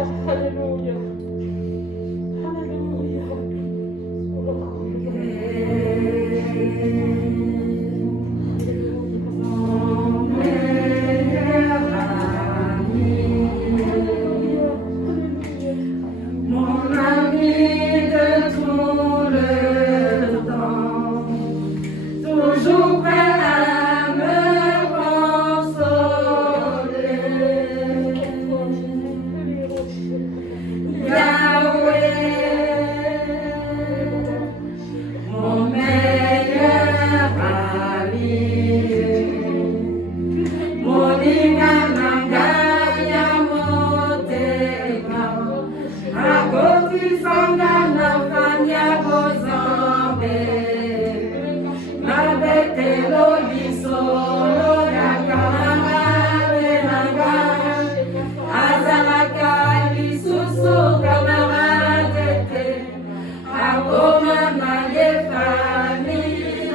Alléluia. Mon ami de tout le temps, toujours prêt à me consoler. Yahweh, mon meilleur ami, mon inanangaya motema, akoti sangana fanya kozambe, mabetelo lisolo yakamare nanga, azalaka lisusu kamaradete, akoma na yefani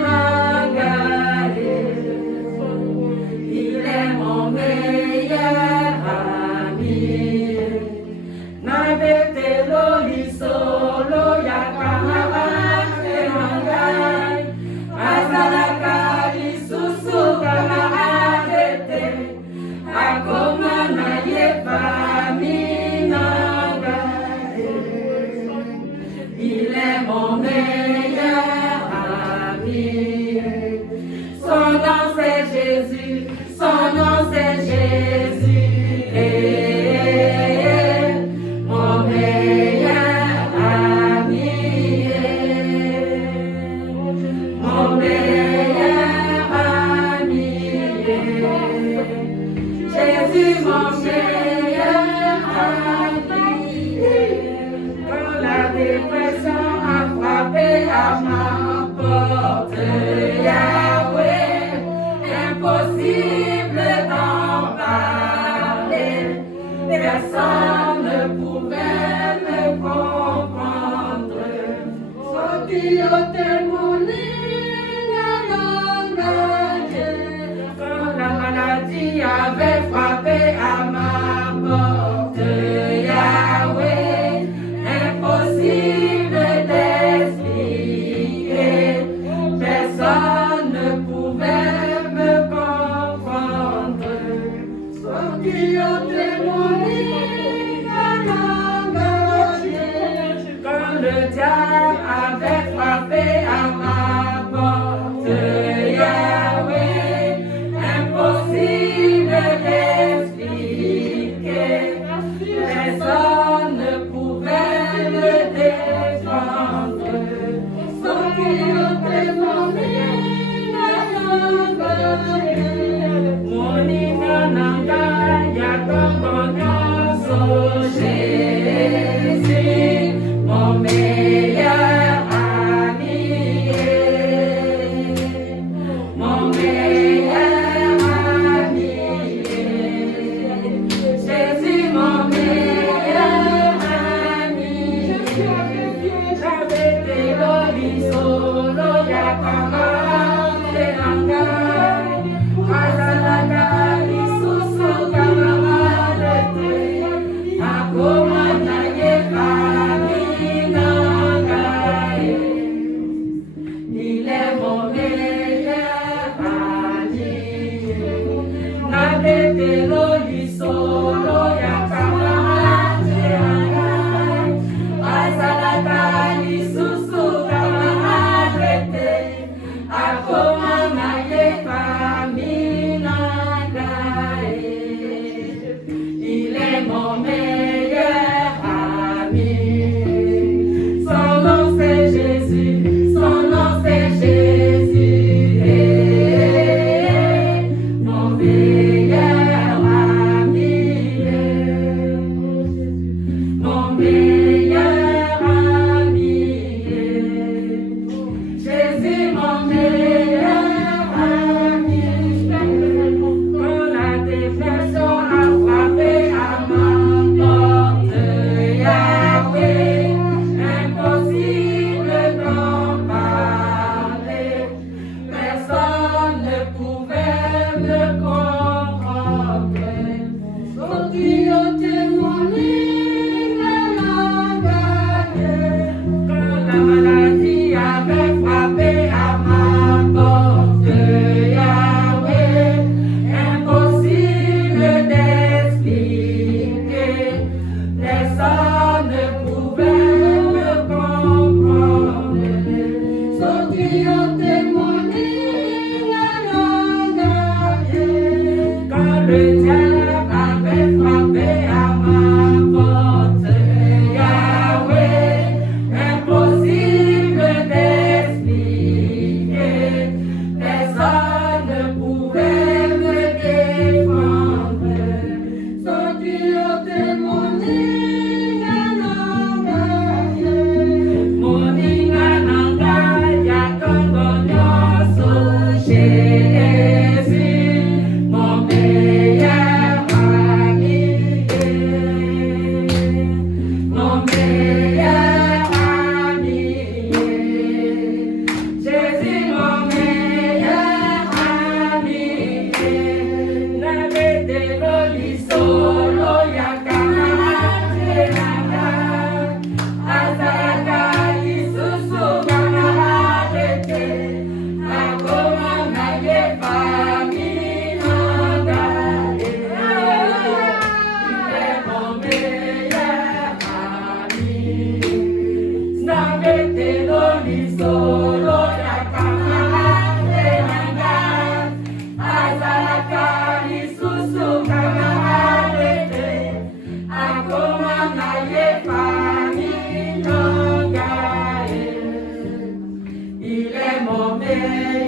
magare. Il est mon meilleur ami. Nabetelo lisolo yakamare nanga, azalaka lisusu kamaradete, akoma na yefani magare. Il est mon meilleur ami. Son nom c'est Jésus, son nom c'est Jésus. Mon meilleur ami. Mon meilleur ami. Jésus, mon meilleur ami. Quand la dépression a frappé à ma porte, Yahweh, impossible d'en parler. Personne ne pouvait me comprendre. Sorti au témoignage, quand la maladie avait frappé à ma porte, Yahweh, impossible d'expliquer. Personne ne pouvait me comprendre. Sorti au témoignage, quand le diable avait frappé à ma porte, Yahweh, impossible d'expliquer. Personne ne pouvait me défendre. Sorti au témoignage, mon inananga yakambonazo Jésus, mon meilleur ami. Mon meilleur ami. Jésus, mon meilleur ami. Nabetelo lisolo yakamare nanga, azalaka lisusu kamaradete,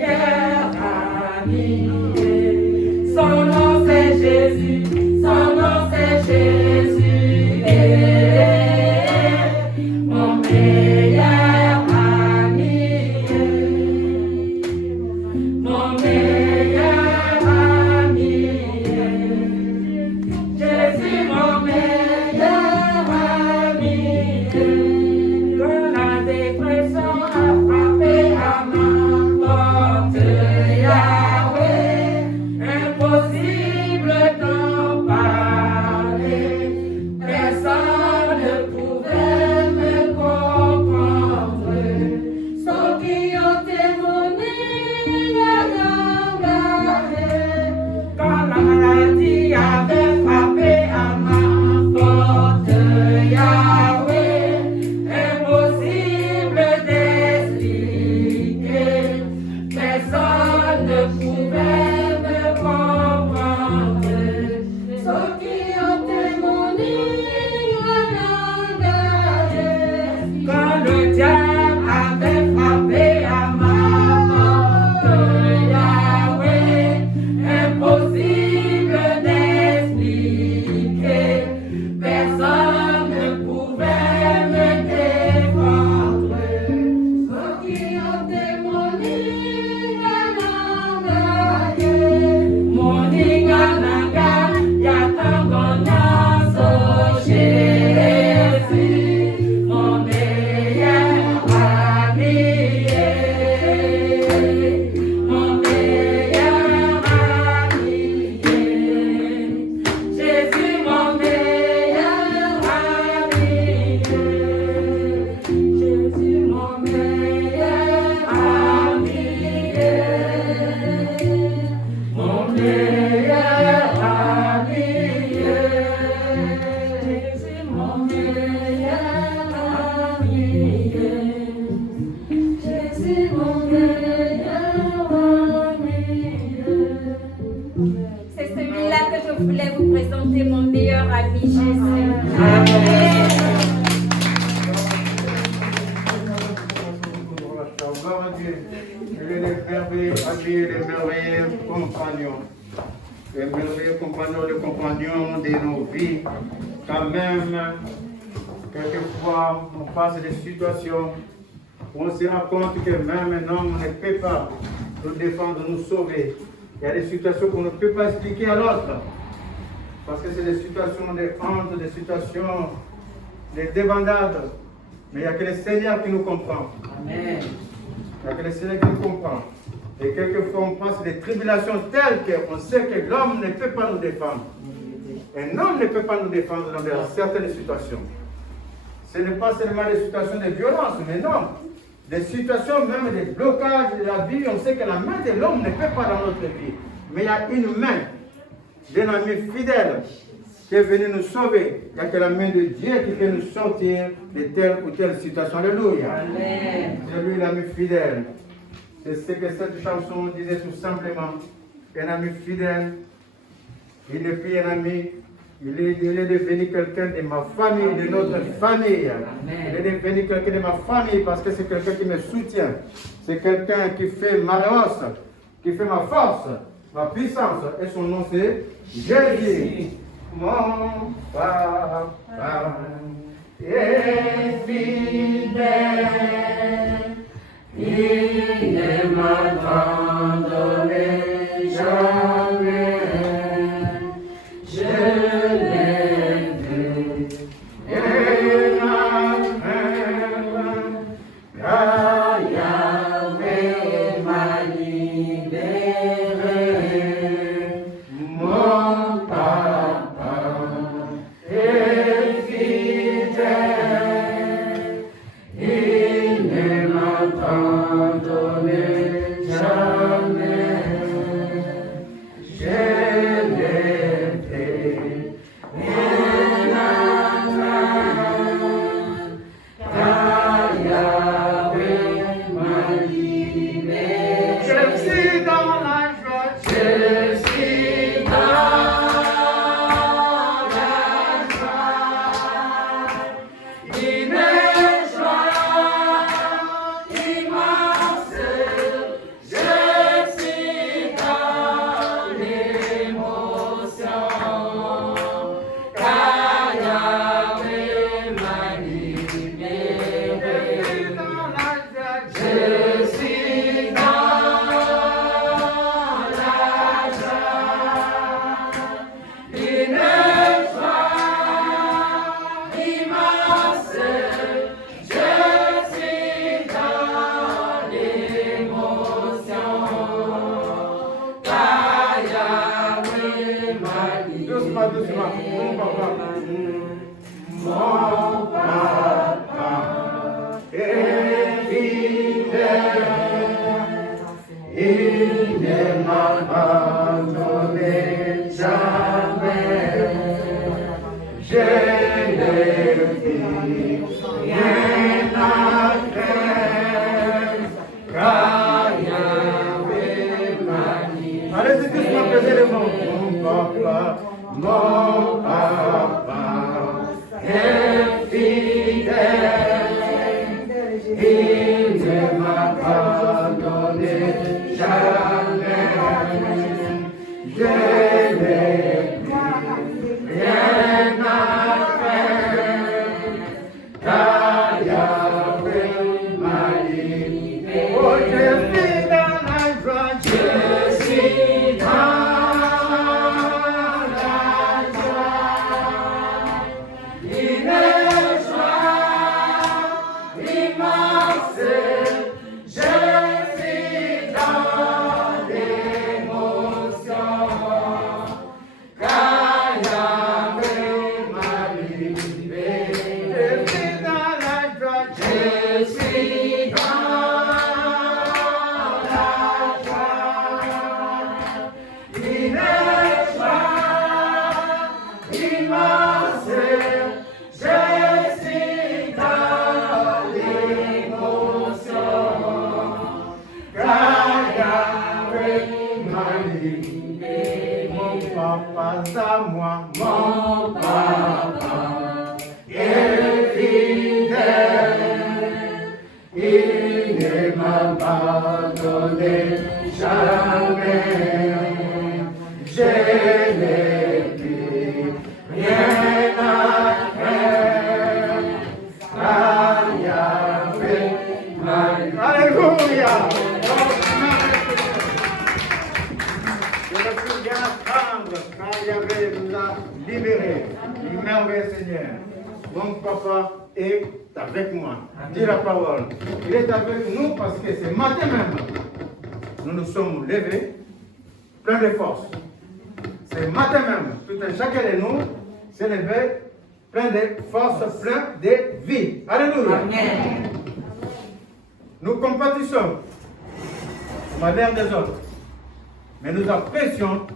meilleur ami. Son nom c'est Jésus, son nom c'est Jésus. Mon meilleur ami. Mon meilleur ami. Jésus mon meilleur ami. Quand la dépression a frappé à ma porte, Yahweh, impossible d'en parler. Personne ne pouvait me comprendre. Ceux qui ont témoigné la gardé. Quand la maladie avait frappé à ma porte, Yahweh, impossible d'expliquer. Personne ne pouvait me comprendre. Ceux qui ont témoigné la gardé. Quand le diable avait frappé à ma porte, Yahweh, impossible d'expliquer. Personne ne pouvait me défendre. Ceux qui ont témoigné la gardé. Mon Ingananga, Yatangona, so Jésus, mon meilleur ami. Mon meilleur ami. Jésus, mon meilleur ami. Jésus, mon meilleur ami. Mon meilleur ami. Jésus, mon meilleur ami. Jésus, mon meilleur ami. C'est celui-là que je voulais vous présenter, mon meilleur ami Jésus. Amen. Gloire à Dieu. Il est le merveilleux ami, le merveilleux compagnon. Le merveilleux compagnon, le compagnon de nos vies. Quand même, quelquefois, on passe des situations où on se rend compte que même un homme ne peut pas nous défendre, nous sauver. Il y a des situations qu'on ne peut pas expliquer à l'autre. Parce que c'est des situations de honte, des situations de débandade. Mais il n'y a que le Seigneur qui nous comprend. Amen. Il n'y a que le Seigneur qui nous comprend. Et quelquefois, on passe des tribulations telles qu'on sait que l'homme ne peut pas nous défendre. Un homme ne peut pas nous défendre dans certaines situations. Ce n'est pas seulement des situations de violence, mais non. Des situations même de blocage de la vie. On sait que la main de l'homme ne peut pas dans notre vie. Mais il y a une main d'un ami fidèle qui est venu nous sauver. Il n'y a que la main de Dieu qui peut nous sortir de telle ou telle situation. Alléluia. Amen. C'est lui l'ami fidèle. C'est ce que cette chanson disait tout simplement. Un ami fidèle, il n'est plus un ami, il est devenu quelqu'un de ma famille, de notre famille. Il est devenu quelqu'un de ma famille parce que c'est quelqu'un qui me soutient. C'est quelqu'un qui fait ma réponse, qui fait ma force, ma puissance. Et son nom c'est Jésus. Mon papa est fidèle. Il ne m'abandonne jamais. Je l'ai vu. Et ma mère, Ah, Yahweh m'a libéré. Mon papa est fidèle. Il ne m'abandonne jamais. Je l'ai fait. Allez-y tous m'apaiser les mots. Mon papa est fidèle. Il ne m'a pas donné jamais. Je n'ai plus rien à faire. Car Yahweh m'a libéré. Oh, je suis dans la joie. Je suis dans la joie. Une joie immense. Je suis dans l'émotion. Car Yahweh m'a libéré. Je suis dans la joie. Je suis dans la joie. Une joie immense. Je suis dans l'émotion. Car Yahweh m'a libéré. Mon papa à moi, mon papa est fidèle. Il ne m'a pas donné jamais. Je n'ai plus rien à faire. Car Yahweh m'a libéré. Alléluia. Je ne peux rien prendre car Yahweh nous a libérés. Merveilleux Seigneur. Mon papa est avec moi. Dis la parole. Il est avec nous parce que ce matin même, nous nous sommes levés, pleins de force. Ce matin même, tout un chacun de nous s'est levé, plein de force, plein de vie. Alléluia. Amen. Nous compatissons au malheur des autres, mais nous apprécions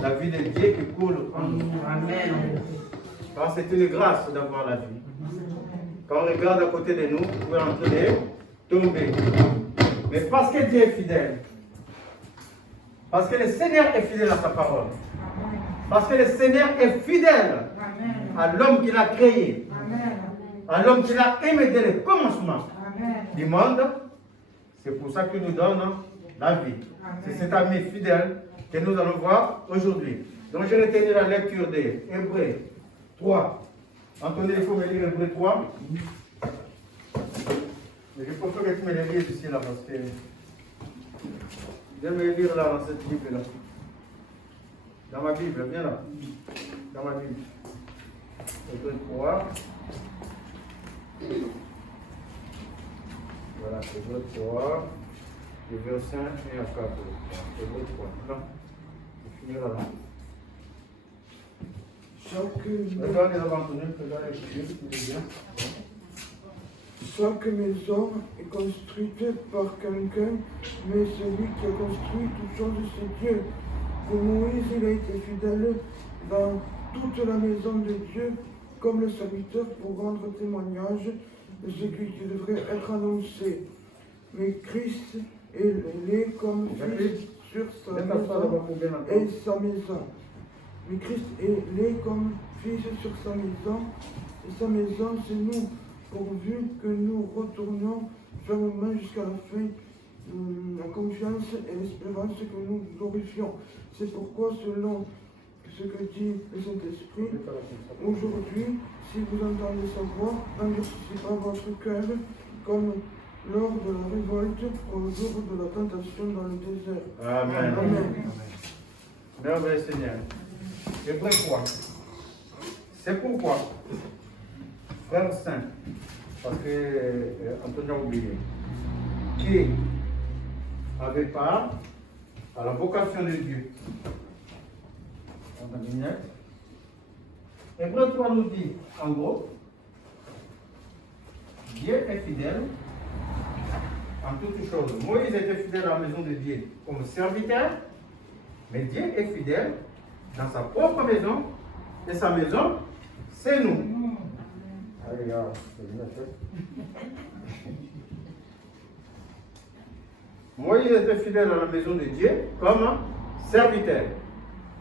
la vie de Dieu qui coule en nous. Amen. Car c'est une grâce d'avoir la vie. Quand on regarde à côté de nous, on est en train de tomber. Mais parce que Dieu est fidèle, parce que le Seigneur est fidèle à sa parole, parce que le Seigneur est fidèle à l'homme qu'il a créé, à l'homme qu'il a aimé dès le commencement du monde, c'est pour ça qu'il nous donne la vie. C'est cet ami fidèle que nous allons voir aujourd'hui. Donc je vais tenir la lecture des Hébreux 3. Anthony, il faut me lire Hébreux 3. Mais je préfère que tu me le lises ici là parce que je vais me lire là dans cette Bible là. Dans ma Bible, viens là. Dans ma Bible. Hébreux 3. Voilà, Hébreux 3. Le verset 1 et à 4. Hébreux 3. Non. Je finirai là. Chaque maison est construite par quelqu'un, mais celui qui a construit toutes choses, c'est Dieu. Pour Moïse, il a été fidèle dans toute la maison de Dieu, comme le serviteur pour rendre témoignage de ce qui devrait être annoncé. Mais Christ est né comme fils sur sa maison et sa maison. Mais Christ est né comme fils sur sa maison, et sa maison c'est nous, pourvu que nous retournions fermement jusqu'à la fin, la confiance et l'espérance que nous glorifions. C'est pourquoi, selon ce que dit le Saint-Esprit, aujourd'hui, si vous entendez sa voix, n'endurcissez pas votre cœur, comme lors de la révolte au jour de la tentation dans le désert. Amen. Amen. Merveilleux Seigneur. Hébreux 3. C'est pourquoi, frères saints, parce que Anthony a oublié, qui avait part à la vocation de Dieu. Hébreux 3 nous dit, en gros, Dieu est fidèle en toutes choses. Moïse était fidèle à la maison de Dieu comme serviteur, mais Dieu est fidèle dans sa propre maison, et sa maison, c'est nous. Allez, regarde, c'est bien fait. Moïse était fidèle à la maison de Dieu comme serviteur.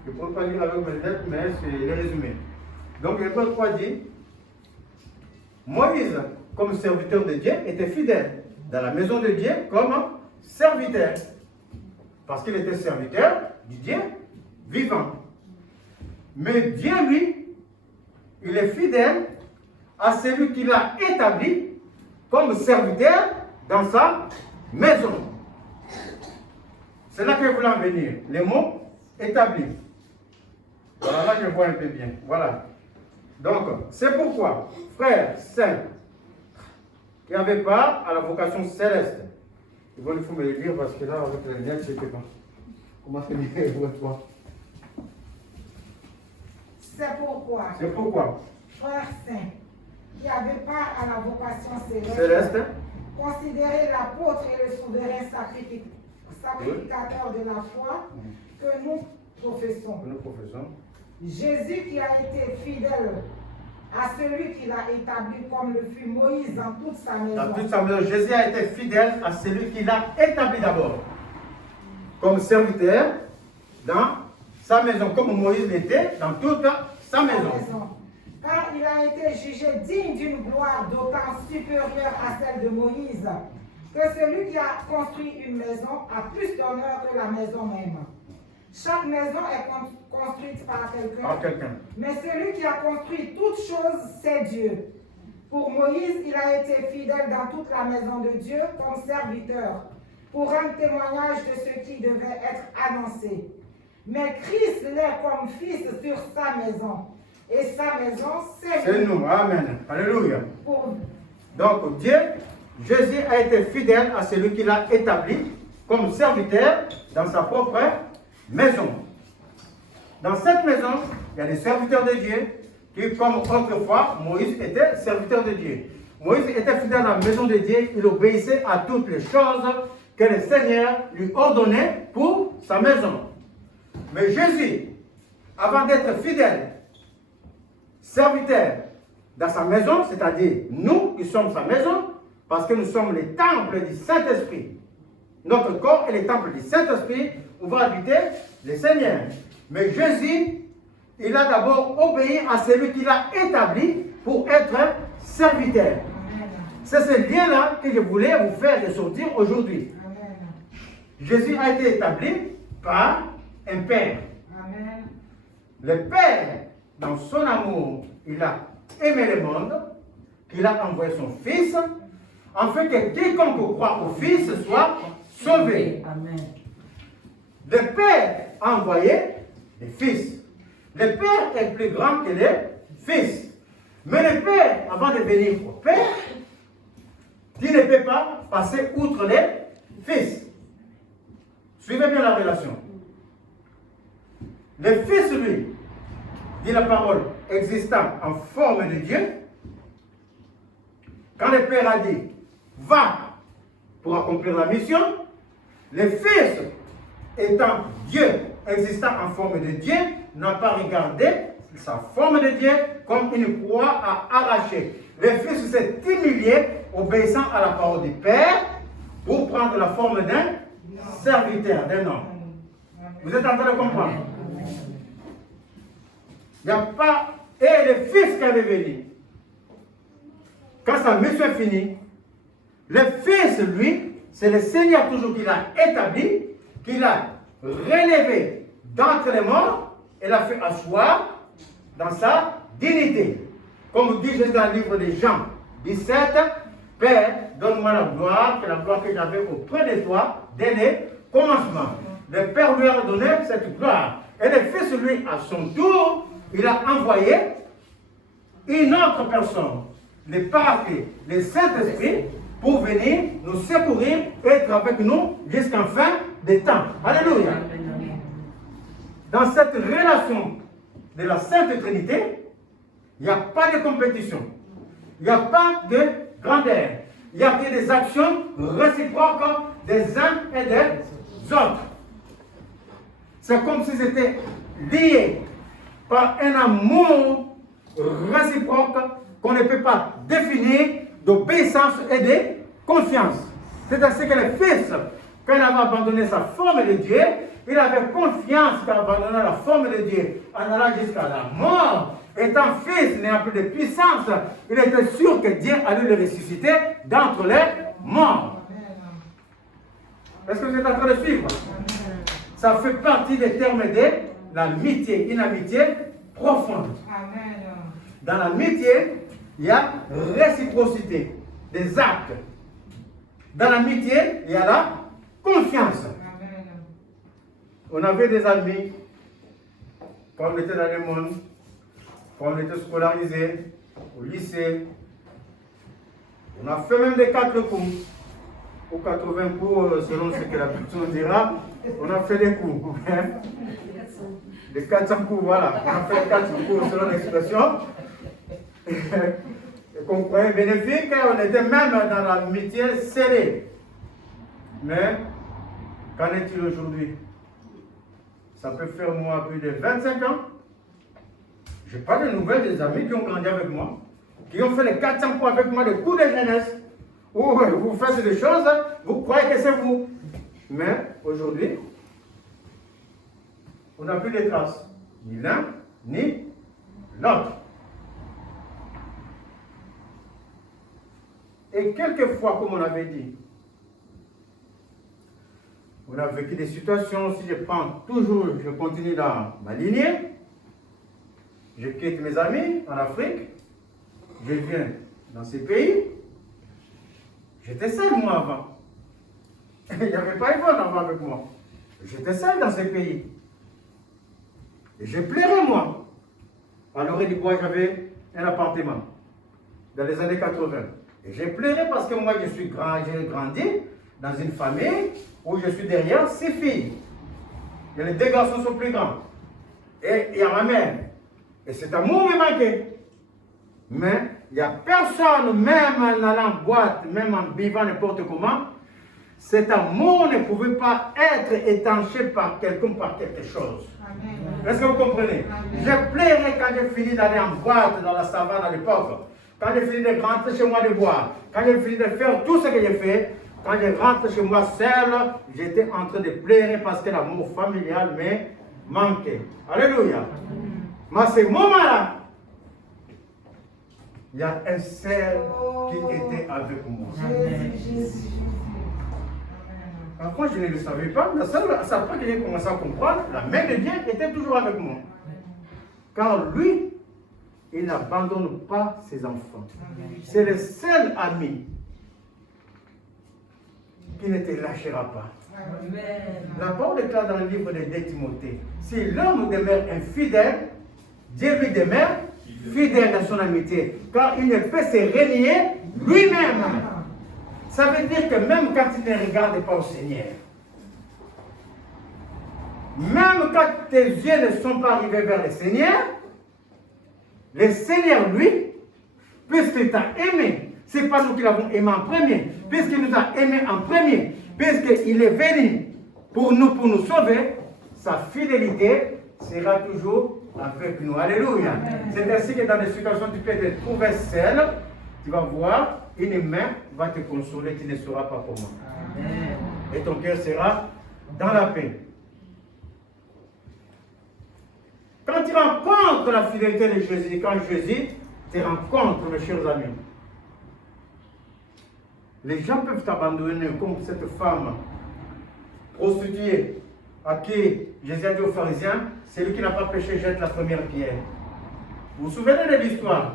Je ne peux pas lire avec mes lettres, mais c'est le résumé. Donc, Hébreux 3 dit, Moïse, comme serviteur de Dieu, était fidèle dans la maison de Dieu comme serviteur. Parce qu'il était serviteur du Dieu vivant. Mais Dieu, lui, il est fidèle à celui qui l'a établi comme serviteur dans sa maison. C'est là que je voulais en venir. Les mots établis. Voilà, là je vois un peu bien. Voilà. Donc, c'est pourquoi, frères saints, qui n'avaient pas à la vocation céleste. Et bon, il faut me le dire parce que là, avec la lumière, je ne sais pas. Comment c'est bien, toi? C'est pourquoi, frères saints, qui n'avaient pas à la vocation céleste, considérez l'apôtre et le souverain sacrificateur de la foi que nous professons. Jésus qui a été fidèle à celui qui l'a établi comme le fut Moïse dans toute sa maison. Dans toute sa maison, Jésus a été fidèle à celui qui l'a établi d'abord. Comme serviteur dans sa maison, comme Moïse l'était dans toute sa maison. Car il a été jugé digne d'une gloire d'autant supérieure à celle de Moïse, que celui qui a construit une maison a plus d'honneur que la maison même. Chaque maison est construite par quelqu'un, mais celui qui a construit toutes choses, c'est Dieu. Pour Moïse, il a été fidèle dans toute la maison de Dieu comme serviteur, pour rendre témoignage de ce qui devait être annoncé. Mais Christ l'est comme fils sur sa maison. Et sa maison, c'est nous. Amen. Alléluia. Donc, Jésus a été fidèle à celui qui l'a établi comme serviteur dans sa propre maison. Dans cette maison, il y a des serviteurs de Dieu qui, comme autrefois, Moïse était serviteur de Dieu. Moïse était fidèle à la maison de Dieu, il obéissait à toutes les choses que le Seigneur lui ordonnait pour sa maison. Mais Jésus, avant d'être fidèle, serviteur dans sa maison, c'est-à-dire nous qui sommes sa maison, parce que nous sommes les temples du Saint-Esprit. Notre corps est le temple du Saint-Esprit où va habiter le Seigneur. Mais Jésus, il a d'abord obéi à celui qui l'a établi pour être serviteur. C'est ce lien-là que je voulais vous faire ressortir aujourd'hui. Jésus a été établi par un Père. Amen. Le Père, dans son amour, il a aimé le monde, qu'il a envoyé son Fils, afin que quiconque croit au Fils soit sauvé. Amen. Le Père a envoyé le Fils. Le Père est plus grand que le Fils. Mais le Père, avant de venir au Père, il ne peut pas passer outre le Fils. Suivez bien la relation. Le Fils, lui, dit la parole, existant en forme de Dieu, quand le Père a dit, va pour accomplir la mission, le Fils, étant Dieu, existant en forme de Dieu, n'a pas regardé sa forme de Dieu comme une proie à arracher. Le Fils s'est humilié, obéissant à la parole du Père, pour prendre la forme d'un serviteur, d'un homme. Vous êtes en train de comprendre? Il n'y a pas... Et le Fils qui avait venu, quand sa mission est finie, le Fils, lui, c'est le Seigneur toujours qui l'a établi, qui l'a relevé d'entre les morts et l'a fait asseoir dans sa dignité. Comme dit Jésus dans le livre de Jean 17, Père, donne-moi la gloire que j'avais auprès de toi dès le commencement. Le Père lui a donné cette gloire. Et le Fils, lui, à son tour, il a envoyé une autre personne, le Paraclet, le Saint-Esprit, pour venir nous secourir et être avec nous jusqu'en fin des temps. Alléluia. Dans cette relation de la Sainte Trinité, il n'y a pas de compétition. Il n'y a pas de grandeur. Il y a que des actions réciproques des uns et des autres. C'est comme si c'était lié par un amour réciproque qu'on ne peut pas définir d'obéissance et de confiance. C'est ainsi que le Fils, quand il avait abandonné sa forme de Dieu, il avait confiance qu'en abandonnant la forme de Dieu, en allant jusqu'à la mort, étant fils, n'ayant plus de puissance, il était sûr que Dieu allait le ressusciter d'entre les morts. Est-ce que vous êtes en train de suivre? Ça fait partie des termes de l'amitié, une amitié profonde. Dans l'amitié, il y a réciprocité, des actes. Dans l'amitié, il y a la confiance. On avait des amis, quand on était dans le monde, quand on était scolarisé, au lycée. On a fait même des 4 coups, ou 80 coups, selon ce que la personne dira. On a fait des coups, des 400 coups, voilà. On a fait 400 coups selon l'expression. Et qu'on croyait bénéfique, on était même dans l'amitié scellée. Mais, qu'en est-il aujourd'hui? Ça peut faire moi plus de 25 ans. Je n'ai pas de nouvelles des amis qui ont grandi avec moi, qui ont fait les 400 coups avec moi, des coups de jeunesse, où vous faites des choses, vous croyez que c'est vous. Mais aujourd'hui, on n'a plus de traces, ni l'un, ni l'autre. Et quelquefois, comme on avait dit, on a vécu des situations, si je prends toujours, je continue dans ma lignée, je quitte mes amis en Afrique, je viens dans ces pays, j'étais seul moi avant. Il n'y avait pas Yvonne avant avec moi. J'étais seul dans ces pays. Et j'ai pleuré moi. À l'orée du bois, j'avais un appartement dans les années 80. Et j'ai pleuré parce que moi, j'ai grandi dans une famille où je suis derrière 6 filles. Et les 2 garçons sont plus grands. Et il y a ma mère. Et cet amour me manquait. Mais il n'y a personne, même en allant en boîte, même en vivant n'importe comment, cet amour ne pouvait pas être étanché par quelqu'un, par quelque chose. Est-ce que vous comprenez? J'ai pleuré quand j'ai fini d'aller en boîte dans la savane à l'époque. Quand j'ai fini de rentrer chez moi de boire. Quand j'ai fini de faire tout ce que j'ai fait. Quand je rentre chez moi seul, j'étais en train de pleurer parce que l'amour familial me manquait. Alléluia. Mais à ce moment-là, il y a un seul qui était avec moi. Après, je ne le savais pas. La seule fois que j'ai commencé à comprendre, la main de Dieu était toujours avec moi. Car lui, il n'abandonne pas ses enfants. C'est le seul ami qui ne te lâchera pas. La parole est claire dans le livre de 2 Timothée. Si l'homme demeure infidèle, Dieu lui demeure fidèle dans son amitié, car il ne peut se renier lui-même. Ça veut dire que même quand il ne regarde pas au Seigneur, même quand tes yeux ne sont pas arrivés vers le Seigneur, lui, puisqu'il t'a aimé, ce n'est pas nous qui l'avons aimé en premier, puisqu'il nous a aimés en premier, puisqu'il est venu pour nous sauver, sa fidélité sera toujours avec nous. Alléluia. C'est ainsi que dans des situations tu peux te trouver seul, tu vas voir, une main va te consoler, tu ne sauras pas comment. Et ton cœur sera dans la paix. Quand tu rencontres la fidélité de Jésus, quand Jésus te rencontre, mes chers amis, les gens peuvent t'abandonner comme cette femme prostituée à qui Jésus a dit aux pharisiens, celui qui n'a pas péché jette la première pierre. Vous vous souvenez de l'histoire?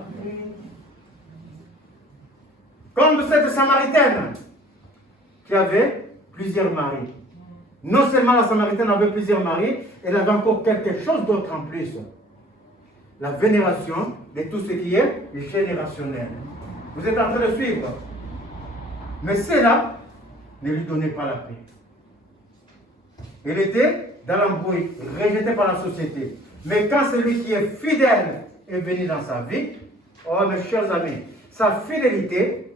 Comme cette Samaritaine qui avait plusieurs maris. Non seulement la Samaritaine avait plusieurs maris, elle avait encore quelque chose d'autre en plus. La vénération de tout ce qui est générationnel. Vous êtes en train de suivre? Mais cela ne lui donnait pas la paix. Elle était dans l'embrouille, rejetée par la société. Mais quand celui qui est fidèle est venu dans sa vie, oh mes chers amis, sa fidélité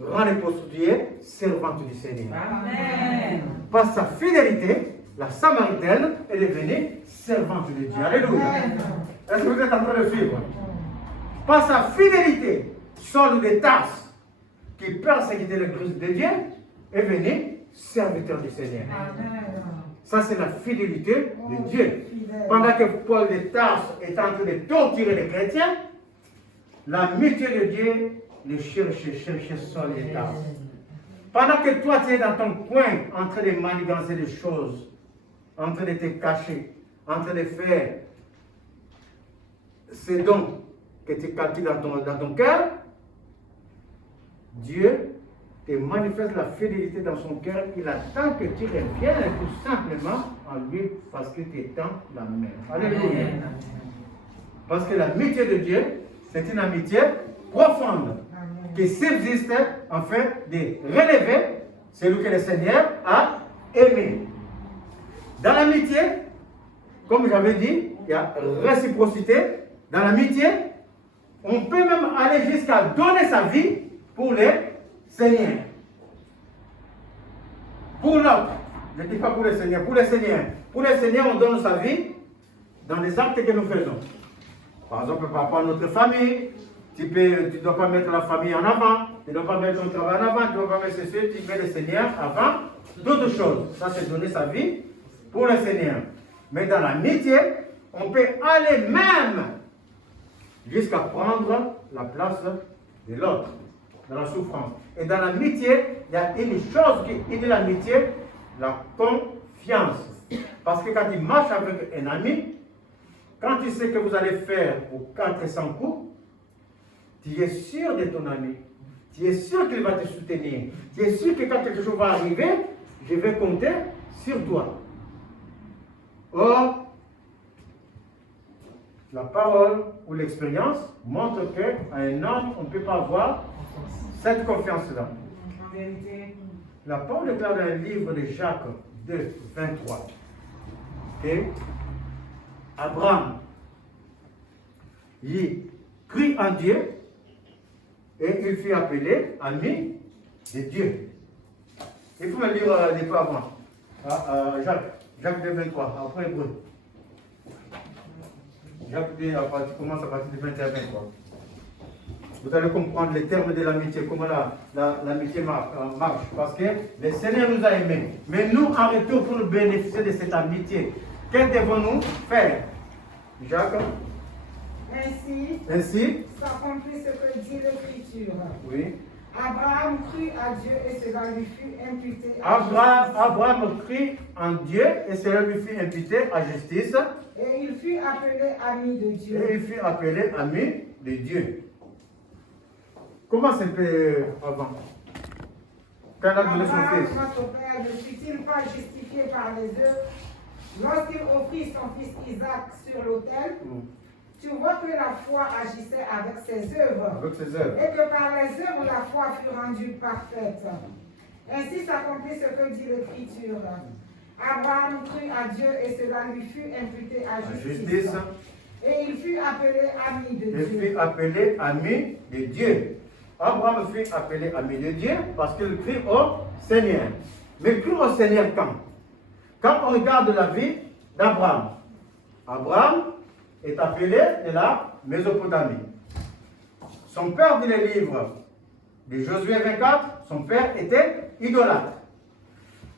rend les prostituées servantes du Seigneur. Amen. Par sa fidélité, la Samaritaine est devenue servante de Dieu. Alléluia. Est-ce que vous êtes en train de suivre? par sa fidélité, Saul de Tarse, qui persécutait l'Église de Dieu, est venu serviteur du Seigneur. Amen. Ça, c'est la fidélité de Dieu. Fidèle. Pendant que Paul de Tarse est en train de torturer les chrétiens, l'amitié de Dieu les cherchait Saul de Tarse. Pendant que toi, tu es dans ton coin, en train de manigancer des choses, en train de te cacher, en train de faire ces dons que tu calcules dans ton cœur, Dieu te manifeste la fidélité dans son cœur. Il attend que tu reviennes tout simplement en lui parce que tu tends la main. Alléluia. Parce que l'amitié de Dieu, c'est une amitié profonde qui subsiste afin de relever celui que le Seigneur a aimé. Dans l'amitié, comme j'avais dit, il y a réciprocité. Dans l'amitié, on peut même aller jusqu'à donner sa vie pour le Seigneur. Pour l'autre, je ne dis pas pour le Seigneur, pour le Seigneur. Pour le Seigneur, on donne sa vie dans les actes que nous faisons. Par exemple, par rapport à notre famille, tu ne dois pas mettre la famille en avant, tu ne dois pas mettre ton travail en avant, tu ne dois pas mettre ceci, tu mets le Seigneur avant d'autres choses. Ça, c'est donner sa vie pour le Seigneur. Mais dans l'amitié, on peut aller même jusqu'à prendre la place de l'autre, dans la souffrance. Et dans l'amitié, il y a une chose qui est de l'amitié, la confiance. Parce que quand tu marches avec un ami, quand tu sais que vous allez faire pour 400 coups, tu es sûr de ton ami. Tu es sûr qu'il va te soutenir. Tu es sûr que quand quelque chose va arriver, je vais compter sur toi. Or, la parole ou l'expérience montre qu'à un homme, on ne peut pas avoir cette confiance-là. En vérité. La parole déclare dans le livre de Jacques 2, 23 que Abraham, il crie en Dieu et il fut appelé ami de Dieu. Il faut me lire des peu avant. Jacques 2, 23, après hébreu. Jacques 2, commence à partir du 21, 23. Vous allez comprendre les termes de l'amitié, comment l'amitié marche. Parce que le Seigneur nous a aimés. Mais nous, en retour, pour nous bénéficier de cette amitié, que devons-nous faire? Jacques? Ainsi s'accomplit ce que dit l'Écriture. Oui. Abraham crut à Dieu et cela lui fut imputé à Abraham crut en Dieu et cela lui fut imputé à justice. Et il fut appelé ami de Dieu. Et il fut appelé ami de Dieu. Comment c'était avant? Quand il a donné son Abraham, fils. notre père, ne fut-il pas justifié par les œuvres lorsqu'il offrit son fils Isaac sur l'autel? Tu vois que la foi agissait avec ses œuvres. Avec ses œuvres. Et que par les œuvres, la foi fut rendue parfaite. Ainsi s'accomplit ce que dit l'Écriture. Abraham crut à Dieu et cela lui fut imputé à justice. Et il fut appelé ami de Dieu. Il fut appelé ami de Dieu. Abraham fut appelé ami de Dieu parce qu'il crie au Seigneur. Mais il crie au Seigneur quand? Quand on regarde la vie d'Abraham, Abraham est appelé de la Mésopotamie. Son père, dit le livre de Josué 24, son père était idolâtre.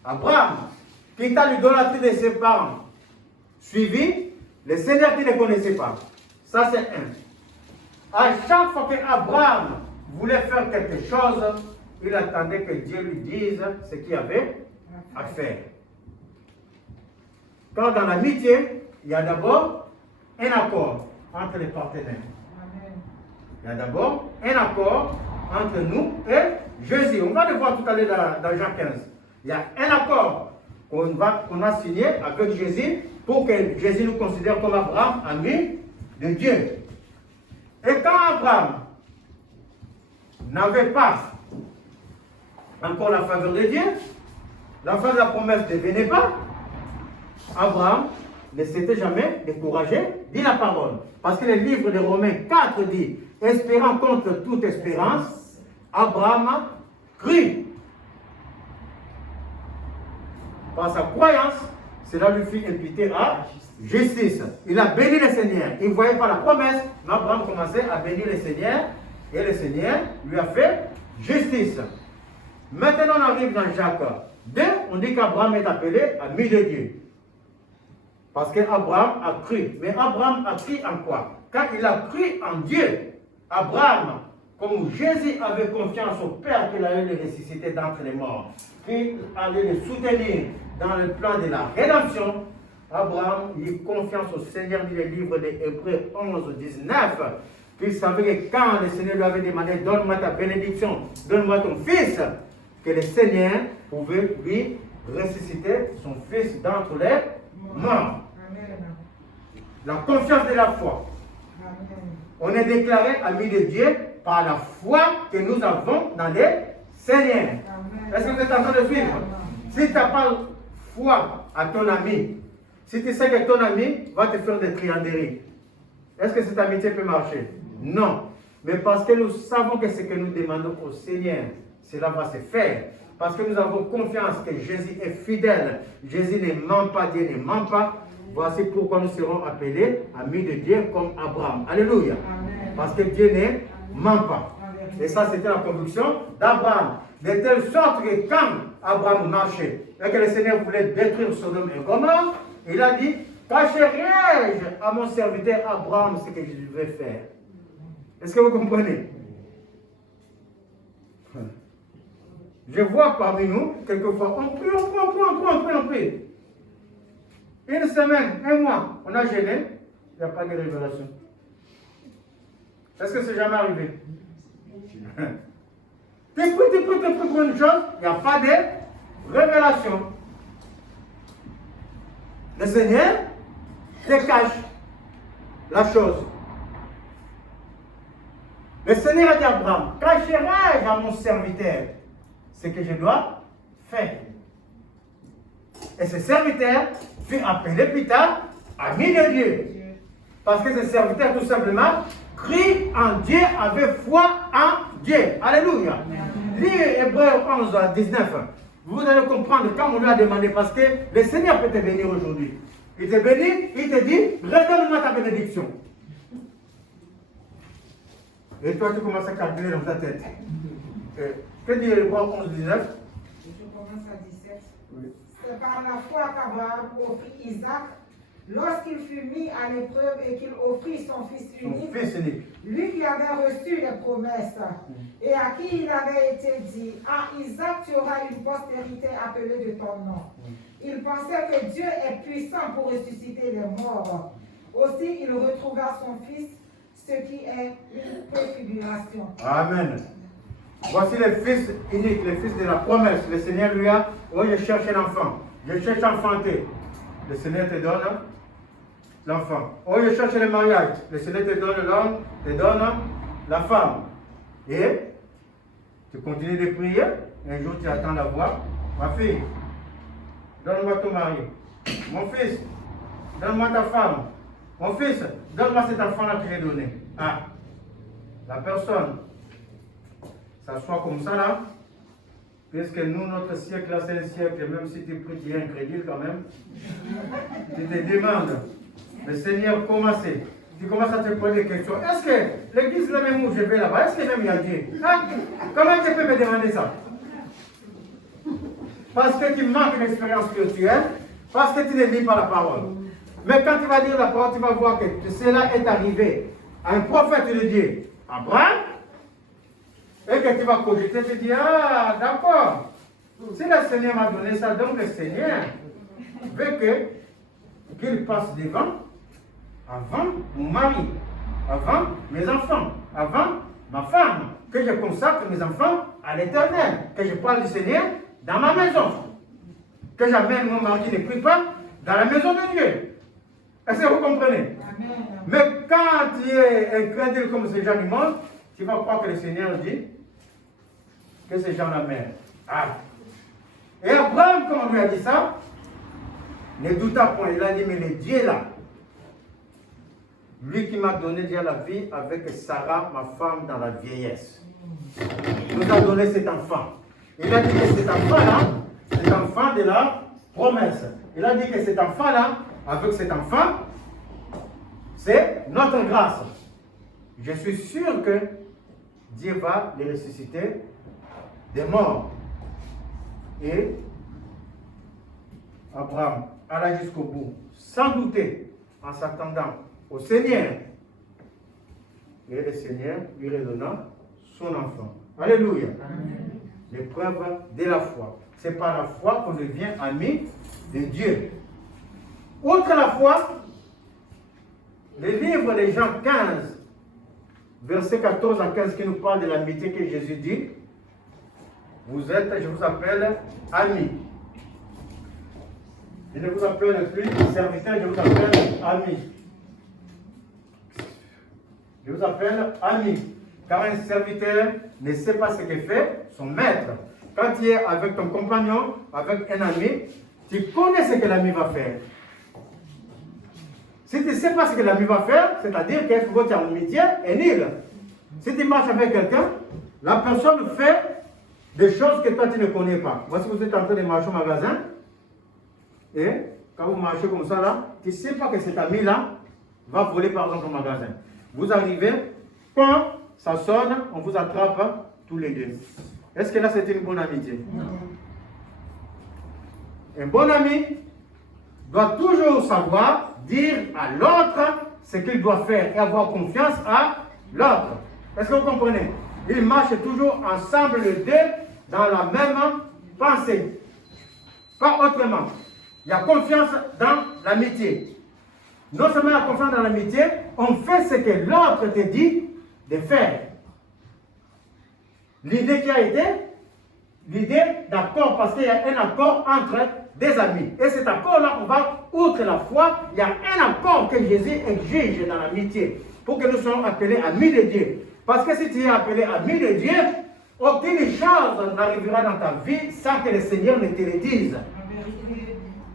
Abraham quitta l'idolâtrie de ses parents, suivi le Seigneur qui ne connaissait pas. Ça, c'est un. À chaque fois qu'Abraham voulait faire quelque chose, il attendait que Dieu lui dise ce qu'il avait à faire. Quand dans l'amitié, il y a d'abord un accord entre les partenaires. Il y a d'abord un accord entre nous et Jésus. On va le voir tout à l'heure dans Jean 15. Il y a un accord qu'on a signé avec Jésus pour que Jésus nous considère comme Abraham, ami de Dieu. Et quand Abraham n'avait pas encore la faveur de Dieu, la fin de la promesse ne venait pas, Abraham ne s'était jamais découragé, dit la parole. Parce que le livre de Romains 4 dit, espérant contre toute espérance, Abraham crut. Par sa croyance, cela lui fut imputé à justice. Il a béni le Seigneur. Il ne voyait pas la promesse, mais Abraham commençait à bénir le Seigneur et le Seigneur lui a fait justice. Maintenant, on arrive dans Jacques 2, on dit qu'Abraham est appelé ami de Dieu. Parce qu'Abraham a cru. Mais Abraham a cru en quoi? Quand il a cru en Dieu, Abraham, comme Jésus avait confiance au Père qu'il allait le ressusciter d'entre les morts, qu'il allait le soutenir dans le plan de la rédemption, Abraham eut confiance au Seigneur, dit le livre des Hébreux 11, 19, qu'il savait que quand le Seigneur lui avait demandé « Donne-moi ta bénédiction, donne-moi ton fils », que le Seigneur pouvait lui ressusciter son fils d'entre les morts. La confiance de la foi. On est déclaré ami de Dieu par la foi que nous avons dans le Seigneur. Est-ce que vous êtes en train de suivre? Si tu n'as pas foi à ton ami, si tu sais que ton ami va te faire des trianderies, est-ce que cette amitié peut marcher? Non. Mais parce que nous savons que ce que nous demandons au Seigneur, cela va se faire. Parce que nous avons confiance que Jésus est fidèle. Jésus ne ment pas, Dieu ne ment pas. Voici pourquoi nous serons appelés amis de Dieu comme Abraham. Alléluia. Amen. Parce que Dieu ne ment pas. Et ça, c'était la conviction d'Abraham. De telle sorte que quand Abraham marchait et que le Seigneur voulait détruire Sodome et Gomorrhe, il a dit, cacherai-je à mon serviteur Abraham ce que je vais faire. Est-ce que vous comprenez? Je vois parmi nous, quelquefois, on prie. Une semaine, un mois, on a gêné, il n'y a pas de révélation. Est-ce que c'est jamais arrivé? Tu pries pour une chose, il n'y a pas de révélation. Le Seigneur te cache la chose. Le Seigneur a dit à Abraham, cacherai-je à mon serviteur ce que je dois faire? Et ce serviteur fut appelé plus tard ami de Dieu. Parce que ce serviteur, tout simplement, crie en Dieu, avait foi en Dieu. Alléluia. Lisez Hébreux 11, 19. Vous allez comprendre quand on lui a demandé, parce que le Seigneur peut te bénir aujourd'hui. Il te bénit, il te dit, redonne-moi ta bénédiction. Et toi, tu commences à calculer dans ta tête. Que dit Hébreux 11, 19? Je commence à 17. Oui. C'est par la foi qu'Abraham offrit Isaac lorsqu'il fut mis à l'épreuve et qu'il offrit son fils unique, lui qui avait reçu les promesses et à qui il avait été dit, à Isaac tu auras une postérité appelée de ton nom. Il pensait que Dieu est puissant pour ressusciter les morts. Aussi il retrouva son fils, ce qui est une préfiguration. Amen. Voici le fils unique, le fils de la promesse. Le Seigneur lui a, oh je cherche un enfant, je cherche à enfanter. Le Seigneur te donne l'enfant. Oh je cherche le mariage. Le Seigneur te donne l'homme, te donne la femme. Et tu continues de prier. Un jour tu attends la voix. Ma fille, donne-moi ton mari. Mon fils, donne-moi ta femme. Mon fils, donne-moi cet enfant-là que j'ai donné. Ah, la personne s'assoit comme ça là, puisque nous, notre siècle là, c'est un siècle, même si tu pries, tu es incrédule quand même. Tu te demandes, le Seigneur, comment c'est? Tu commences à te poser des questions. Est-ce que l'église là même où je vais là-bas, est-ce que même il y a Dieu? Hein? Comment tu peux me demander ça? Parce que tu manques d'expérience spirituelle, parce que tu ne lis pas la parole. Mais quand tu vas lire la parole, tu vas voir que cela est arrivé à un prophète de Dieu, Abraham, et que tu vas cogiter, tu dis, ah, d'accord. Si le Seigneur m'a donné ça, donc le Seigneur veut qu'il passe devant, avant mon mari, avant mes enfants, avant ma femme, que je consacre mes enfants à l'Éternel, que je parle du Seigneur dans ma maison, que j'amène mon mari qui ne prie pas dans la maison de Dieu. Est-ce que vous comprenez? Amen. Mais quand tu es incrédule comme ces gens du monde, tu vas croire que le Seigneur dit que ces gens-là meurent. Ah. Et Abraham, quand on lui a dit ça, ne douta point. Il a dit, mais le Dieu là, lui qui m'a donné déjà la vie avec Sarah, ma femme, dans la vieillesse, nous a donné cet enfant. Il a dit que cet enfant-là, cet enfant de la promesse. Il a dit que cet enfant-là, avec cet enfant, c'est notre grâce. Je suis sûr que Dieu va les ressusciter des morts. Et Abraham alla jusqu'au bout, sans douter, en s'attendant au Seigneur. Et le Seigneur lui redonna son enfant. Alléluia. L'épreuve de la foi. C'est par la foi qu'on devient ami de Dieu. Outre la foi, le livre de Jean 15, verset 14 à 15, qui nous parle de l'amitié que Jésus dit, vous êtes, je vous appelle amis. Je ne vous appelle plus serviteur, je vous appelle ami. Je vous appelle ami. Car un serviteur ne sait pas ce que fait son maître. Quand tu es avec ton compagnon, avec un ami, tu connais ce que l'ami va faire. Si tu ne sais pas ce que l'ami va faire, c'est-à-dire que votre amitié est nulle. Si tu marches avec quelqu'un, la personne fait des choses que toi tu ne connais pas. Voici, vous êtes en train de marcher au magasin, et quand vous marchez comme ça là, tu ne sais pas que cet ami-là va voler par exemple au magasin. Vous arrivez, quand ça sonne, on vous attrape tous les deux. Est-ce que là c'est une bonne amitié? Non. Un bon ami doit toujours savoir dire à l'autre ce qu'il doit faire et avoir confiance à l'autre. Est-ce que vous comprenez? Ils marchent toujours ensemble les deux dans la même pensée. Pas autrement. Il y a confiance dans l'amitié. Non seulement la confiance dans l'amitié, on fait ce que l'autre te dit de faire. L'idée qui a été, l'idée d'accord, parce qu'il y a un accord entre des amis. Et cet accord-là, on va, outre la foi, il y a un accord que Jésus exige dans l'amitié, pour que nous soyons appelés amis de Dieu. Parce que si tu es appelé ami de Dieu, aucune chose n'arrivera dans ta vie sans que le Seigneur ne te le dise.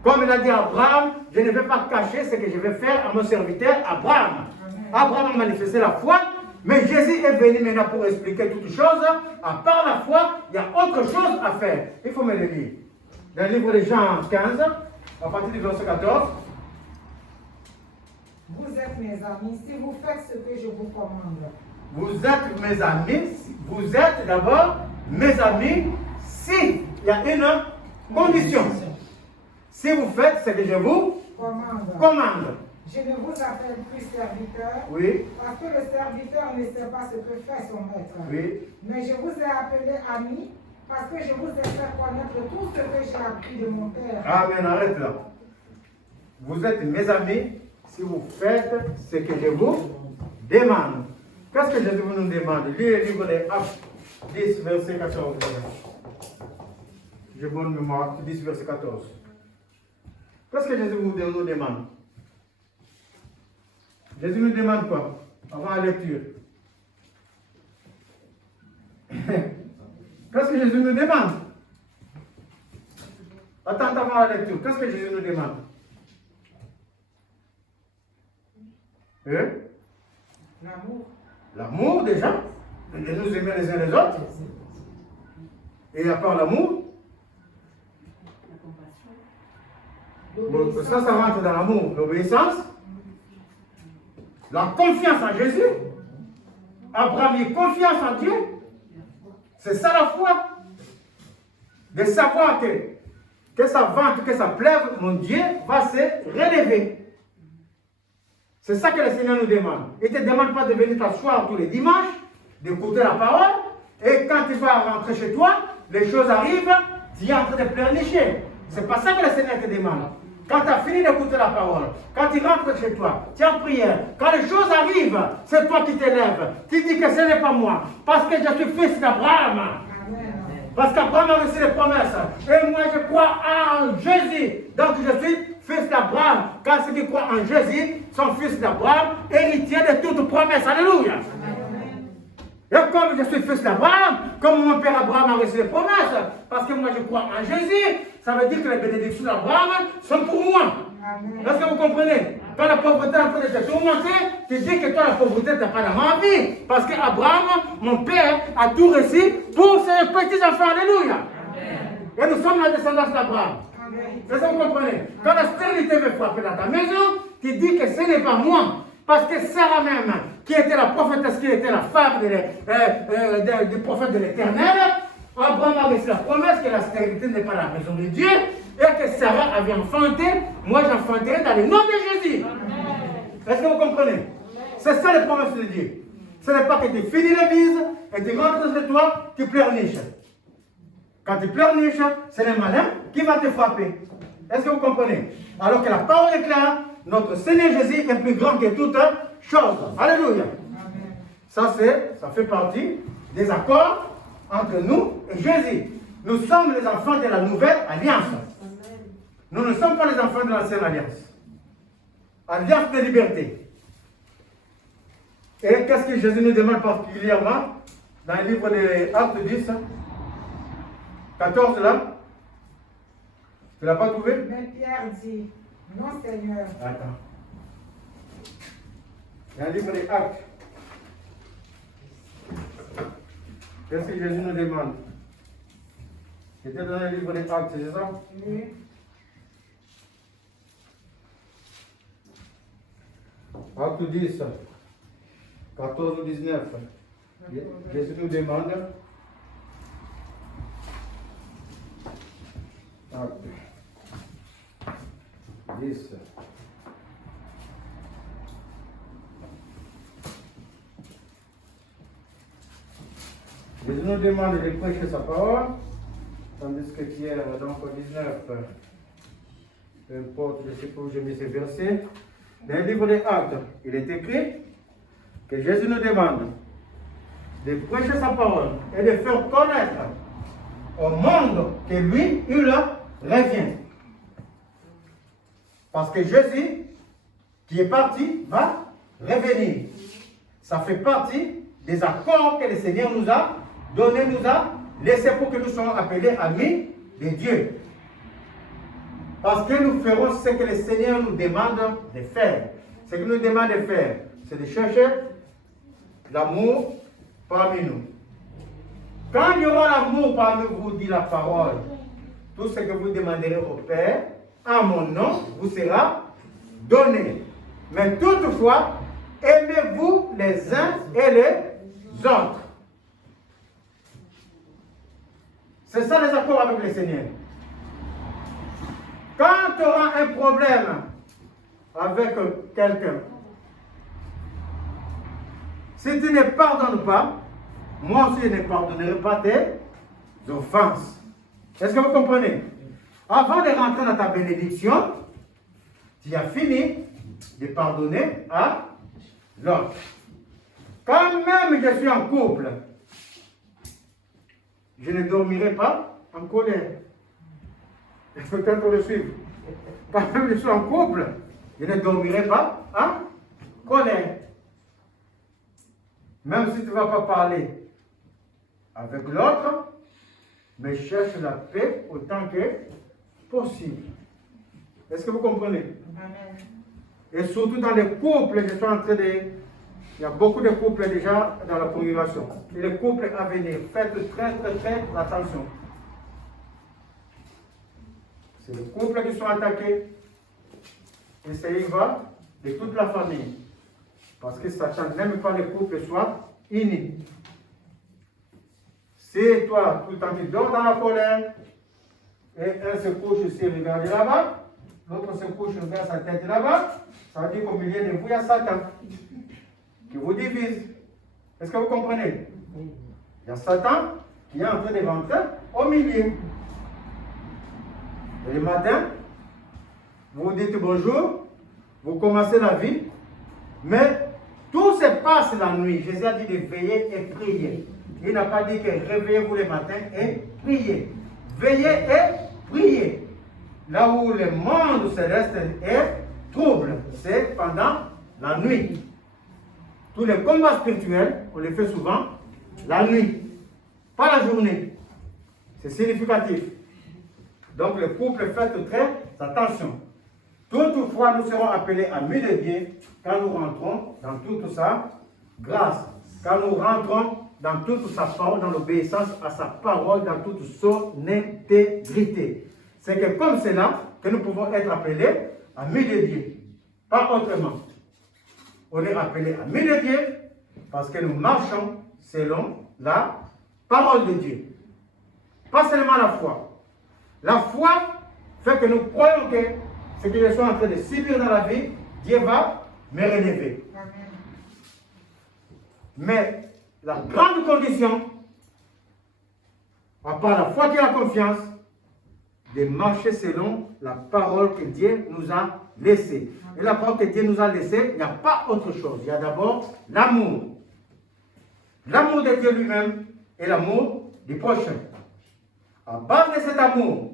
Comme il a dit à Abraham, je ne vais pas cacher ce que je vais faire à mon serviteur Abraham. Abraham a manifesté la foi, mais Jésus est venu maintenant pour expliquer toutes choses. À part la foi, il y a autre chose à faire. Il faut me le lire. Dans le livre de Jean 15, à partir du verset 14. Vous êtes mes amis si vous faites ce que je vous commande. Vous êtes mes amis, vous êtes d'abord mes amis si il y a une condition. Si vous faites ce que je vous commande. Je ne vous appelle plus serviteur, oui, parce que le serviteur ne sait pas ce que fait son maître. Oui. Mais je vous ai appelé ami, parce que je vous ai fait connaître tout ce que j'ai appris de mon Père. Amen, arrête là. Vous êtes mes amis si vous faites ce que je vous demande. Qu'est-ce que Jésus nous demande? Lis le livre de Actes 10, verset 14. J'ai bonne mémoire, 10, verset 14. Qu'est-ce que Jésus nous demande? Jésus nous demande quoi? Avant la lecture. Qu'est-ce que Jésus nous demande? Attends, avant la lecture. Qu'est-ce que Jésus nous demande? L'amour. L'amour déjà, de nous aimer les uns les autres. Et à part l'amour, ça rentre dans l'amour. L'obéissance, la confiance en Jésus. Abraham a confiance en Dieu. C'est ça la foi. De savoir que ça vente, que ça plève, mon Dieu va se relever. C'est ça que le Seigneur nous demande. Il ne te demande pas de venir t'asseoir tous les dimanches, d'écouter la parole, et quand tu vas rentrer chez toi, les choses arrivent, tu es en train de pleurnicher. C'est pas ça que le Seigneur te demande. Quand tu as fini d'écouter la parole, quand tu rentres chez toi, tu es en prière, quand les choses arrivent, c'est toi qui t'élèves. Tu dis que ce n'est pas moi, parce que je suis fils d'Abraham. Parce qu'Abraham a reçu les promesses. Et moi je crois en Jésus. Donc je suis fils d'Abraham. Car ceux qui croient en Jésus sont fils d'Abraham, héritiers de toute promesse. Alléluia. Et comme je suis fils d'Abraham, comme mon père Abraham a reçu les promesses, parce que moi je crois en Jésus, ça veut dire que les bénédictions d'Abraham sont pour moi. Est-ce que vous comprenez? Quand la pauvreté est en train de te tourmenter, tu dis que toi la pauvreté t'as pas dans ma vie. Parce qu'Abraham, mon père, a tout reçu pour ses petits enfants. Alléluia. Et nous sommes la descendance d'Abraham. Est-ce que vous comprenez? Quand la stérilité veut frapper dans ta maison, tu dis que ce n'est pas moi. Parce que Sarah même, qui était la prophétesse, qui était la femme du prophète de l'Éternel, Abraham avait reçu la promesse que la stérilité n'est pas la maison de Dieu, et que Sarah avait enfanté, moi j'enfanterai dans le nom de Jésus. Est-ce que vous comprenez? C'est ça les promesses de Dieu. Ce n'est pas que tu finis l'église et tu rentres chez toi, tu pleurniches. Quand tu pleurniches, c'est le malin qui va te frapper. Est-ce que vous comprenez? Alors que la parole est claire, notre Seigneur Jésus est plus grand que toute chose. Alléluia. Ça fait partie des accords entre nous et Jésus. Nous sommes les enfants de la nouvelle alliance. Nous ne sommes pas les enfants de l'ancienne alliance. Alliance de liberté. Et qu'est-ce que Jésus nous demande particulièrement dans le livre des Actes 10, 14 là? Tu ne l'as pas trouvé? Mais Pierre dit, non Seigneur. Attends. Dans le livre des Actes. Qu'est-ce que Jésus nous demande? C'était dans le livre des Actes, c'est ça? Oui. Acte 10, 14 ou 19. Jésus nous demande. Acte 10. Jésus nous demande de prêcher sa parole, tandis que Pierre, donc au 19, peu importe, je sais pas où j'ai mis ces versets. Dans le livre des Actes, il est écrit que Jésus nous demande de prêcher sa parole et de faire connaître au monde que lui, il revient. Parce que Jésus, qui est parti, va revenir. Ça fait partie des accords que le Seigneur nous a donnés, nous a laissés pour que nous soyons appelés amis de Dieu. Parce que nous ferons ce que le Seigneur nous demande de faire. Ce qu'il nous demande de faire, c'est de chercher l'amour parmi nous. Quand il y aura l'amour parmi vous, dit la parole, tout ce que vous demanderez au Père, en mon nom, vous sera donné. Mais toutefois, aimez-vous les uns et les autres. C'est ça les accords avec le Seigneur. Quand tu auras un problème avec quelqu'un, si tu ne pardonnes pas, moi aussi je ne pardonnerai pas tes offenses. Est-ce que vous comprenez? Avant de rentrer dans ta bénédiction, tu as fini de pardonner à l'autre. Quand même je suis en couple, je ne dormirai pas en colère. Il faut peut-être le suivre. Quand même je suis en couple, je ne dormirai pas en colère. Même si tu ne vas pas parler avec l'autre, mais cherche la paix autant que possible. Est-ce que vous comprenez? Amen. Et surtout dans les couples, je suis en train de... Il y a beaucoup de couples déjà dans la congrégation. Et les couples à venir, faites très attention. C'est les couples qui sont attaqués. Et ça y va de toute la famille. Parce que Satan n'aime pas les couples soient unis. Si toi, tout le temps tu dors dans la colère, et un se couche ici, regarde là-bas, l'autre se couche, regarde sa tête là-bas, ça veut dire qu'au milieu de vous, il y a Satan qui vous divise. Est-ce que vous comprenez? Il y a Satan qui est en train de rentrer au milieu. Et le matin, vous vous dites bonjour, vous commencez la vie, mais tout se passe la nuit. Jésus a dit de veiller et prier. Il n'a pas dit que réveillez-vous le matin et priez. Veillez et priez. Là où le monde céleste est trouble, c'est pendant la nuit. Tous les combats spirituels, on les fait souvent la nuit, pas la journée. C'est significatif. Donc le couple, faites très attention. Toutefois, nous serons appelés amis de Dieu quand nous rentrons dans toute sa grâce, quand nous rentrons dans toute sa parole, dans l'obéissance à sa parole, dans toute son intégrité. C'est que comme c'est là que nous pouvons être appelés amis de Dieu. Pas autrement. On est appelés amis de Dieu parce que nous marchons selon la parole de Dieu. Pas seulement la foi. La foi fait que nous croyons que ce que je suis en train de subir dans la vie, Dieu va me relever. Mais la grande condition, à part la foi qui a la confiance, de marcher selon la parole que Dieu nous a laissée. Et la parole que Dieu nous a laissée, il n'y a pas autre chose. Il y a d'abord l'amour. L'amour de Dieu lui-même et l'amour du prochain. À base de cet amour,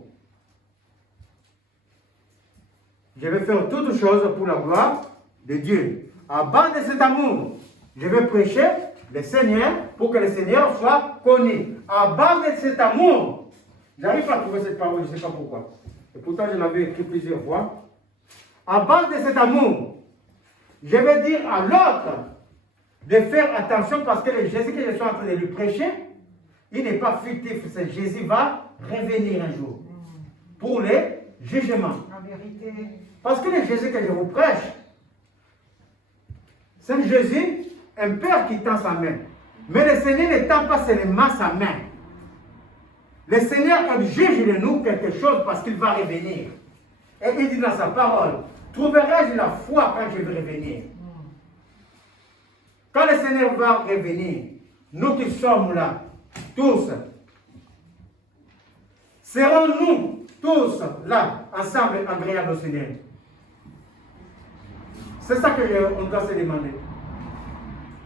je vais faire toutes choses pour la gloire de Dieu. À base de cet amour, je vais prêcher le Seigneur pour que le Seigneur soit connu. À base de cet amour, j'arrive pas à trouver cette parole, je ne sais pas pourquoi. Et pourtant, je l'avais écrit plusieurs fois. À base de cet amour, je vais dire à l'autre de faire attention parce que le Jésus que je suis en train de lui prêcher, il n'est pas fictif. Ce Jésus va revenir un jour pour les jugements. En vérité. Parce que le Jésus que je vous prêche, c'est Jésus, un père qui tend sa main. Mais le Seigneur ne tend pas seulement sa main. Le Seigneur juge de nous quelque chose parce qu'il va revenir. Et il dit dans sa parole, trouverai-je la foi quand je vais revenir? Quand le Seigneur va revenir, nous qui sommes là, tous, serons-nous tous là, ensemble, agréables au Seigneur? C'est ça qu'on doit se demander.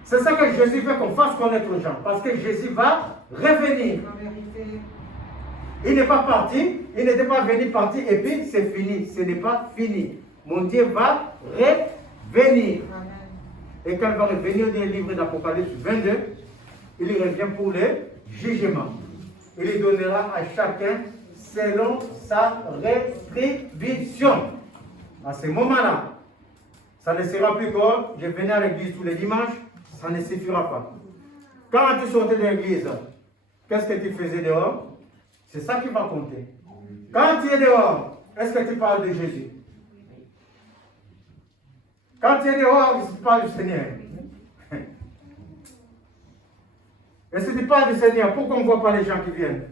C'est ça que Jésus veut qu'on fasse connaître aux gens. Parce que Jésus va revenir. En vérité. Il n'est pas parti, il n'était pas venu partir et puis c'est fini. Ce n'est pas fini. Mon Dieu va revenir. Amen. Et quand il va revenir dans le livre d'Apocalypse 22, il revient pour le jugement. Il lui donnera à chacun selon sa rétribution. À ce moment-là, ça ne sera plus comme je venais à l'église tous les dimanches, ça ne suffira pas. Quand tu sortais de l'église, qu'est-ce que tu faisais dehors? C'est ça qui va compter. Quand tu es dehors, est-ce que tu parles de Jésus? Quand tu es dehors, tu parles du Seigneur. Et si tu parles du Seigneur, pourquoi on ne voit pas les gens qui viennent?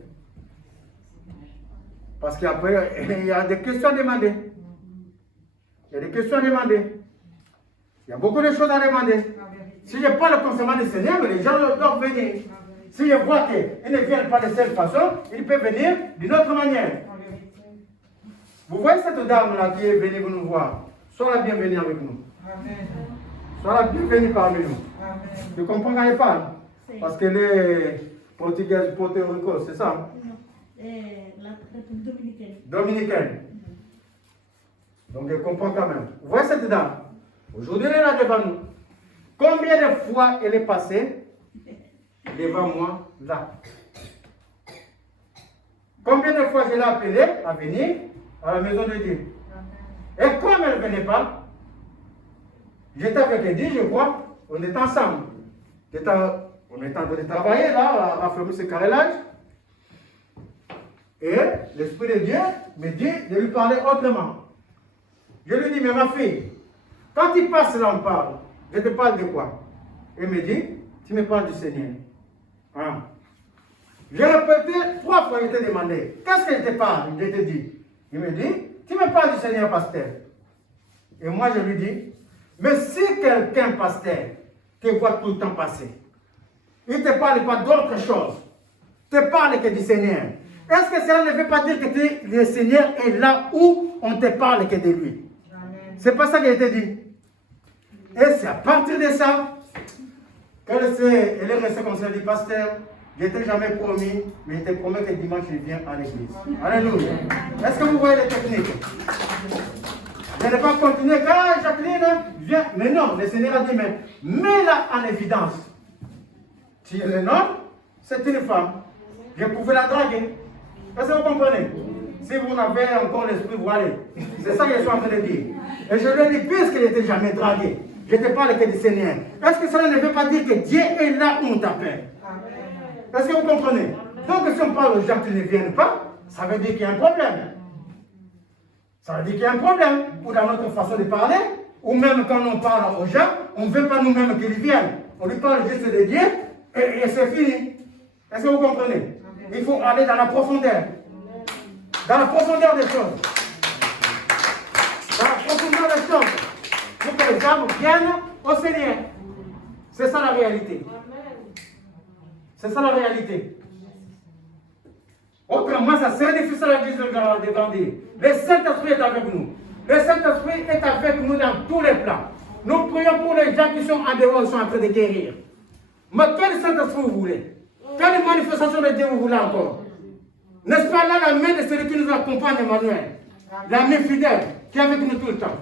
Parce qu'après, il y a des questions à demander. Il y a des questions à demander. Il y a beaucoup de choses à demander. Si je parle concernant le Seigneur, les gens doivent venir. Si je vois qu'ils ne viennent pas de cette façon, ils peuvent venir d'une autre manière. Vous voyez cette dame-là qui est venue nous voir. Sois la bienvenue avec nous. Amen. Sois la bienvenue parmi nous. Amen. Tu comprends quand elle parle? Parce qu'elle est portugaise, Porto Rico, c'est ça? La République dominicaine. Dominicaine. Donc elle comprend quand même. Vous voyez cette dame? Aujourd'hui, elle est là devant nous. Combien de fois elle est passée devant moi, là? Combien de fois je l'ai appelée à venir à la maison de Dieu? Et comme elle ne venait pas, j'étais avec elle, je crois, on était ensemble. On était en train de travailler là, à fermer ce carrelage. Et l'Esprit de Dieu me dit de lui parler autrement. Je lui dis, mais ma fille, quand tu passes là, on parle. Je te parle de quoi? Il me dit, tu me parles du Seigneur. Hein? J'ai répété 3 fois, je t'ai demandé, qu'est-ce que je te parle? Je te dis. Il me dit, tu me parles du Seigneur, pasteur. Et moi, je lui dis, mais si quelqu'un, pasteur, te voit tout le temps passer, il ne te parle pas d'autre chose, te parle que du Seigneur, est-ce que cela ne veut pas dire que le Seigneur est là où on te parle que de lui? C'est pas ça que je te dit. Et c'est à partir de ça, quand elle est restée comme ça, elle dit, pasteur, je ne t'ai jamais promis, mais je te promets que dimanche, je viens à l'église. Alléluia. Est-ce que vous voyez les techniques? Je ne vais pas continuer. Quand Jacqueline vient, mais non, le Seigneur a dit, mais mets-la en évidence. Si elle est un homme, c'est une femme. Je pouvais la draguer. Est-ce que vous comprenez? Si vous n'avez encore l'esprit voilé, c'est ça que je suis en train de dire. Et je lui ai dit, puisqu'il n'était jamais dragué, je te parle que du Seigneur. Est-ce que cela ne veut pas dire que Dieu est là où on t'appelle? Est-ce que vous comprenez? Donc si on parle aux gens qui ne viennent pas, ça veut dire qu'il y a un problème. Ça veut dire qu'il y a un problème ou dans notre façon de parler, ou même quand on parle aux gens, on ne veut pas nous-mêmes qu'ils viennent. On lui parle juste de Dieu et c'est fini. Est-ce que vous comprenez? Il faut aller dans la profondeur. Dans la profondeur des choses. Dans la profondeur des choses. Pour que les âmes viennent au Seigneur. C'est ça la réalité. C'est ça la réalité. Autrement, ça serait difficile à l'église de grandir. Le Saint-Esprit est avec nous. Le Saint-Esprit est avec nous dans tous les plans. Nous prions pour les gens qui sont en dehors, qui sont en train de guérir. Mais quel Saint-Esprit vous voulez? Quelle manifestation de Dieu vous voulez encore? N'est-ce pas là la main de celui qui nous accompagne, Emmanuel? La main fidèle, qui est avec nous tout le temps.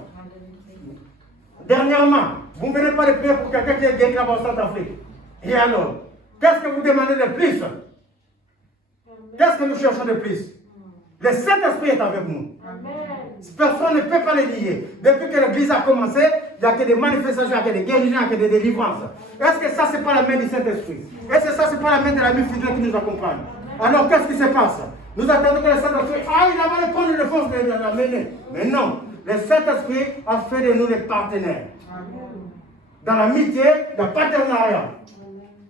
Dernièrement, vous ne venez pas de prier pour quelqu'un qui est guéri là-bas au Centrafrique. Et alors, qu'est-ce que vous demandez de plus? Qu'est-ce que nous cherchons de plus? Le Saint-Esprit est avec nous. Personne ne peut pas le nier. Depuis que l'Église a commencé, il n'y a que des manifestations, il n'y a que des guérisons, il n'y a que des délivrances. Est-ce que ça, ce n'est pas la main du Saint-Esprit? Est-ce que ça, ce n'est pas la main de la vie fidèle qui nous accompagne? Alors, qu'est-ce qui se passe? Nous attendons que le Saint-Esprit, il a mal prendre le force de l'amener. Mais non, le Saint-Esprit a fait de nous des partenaires. Dans l'amitié, le partenariat.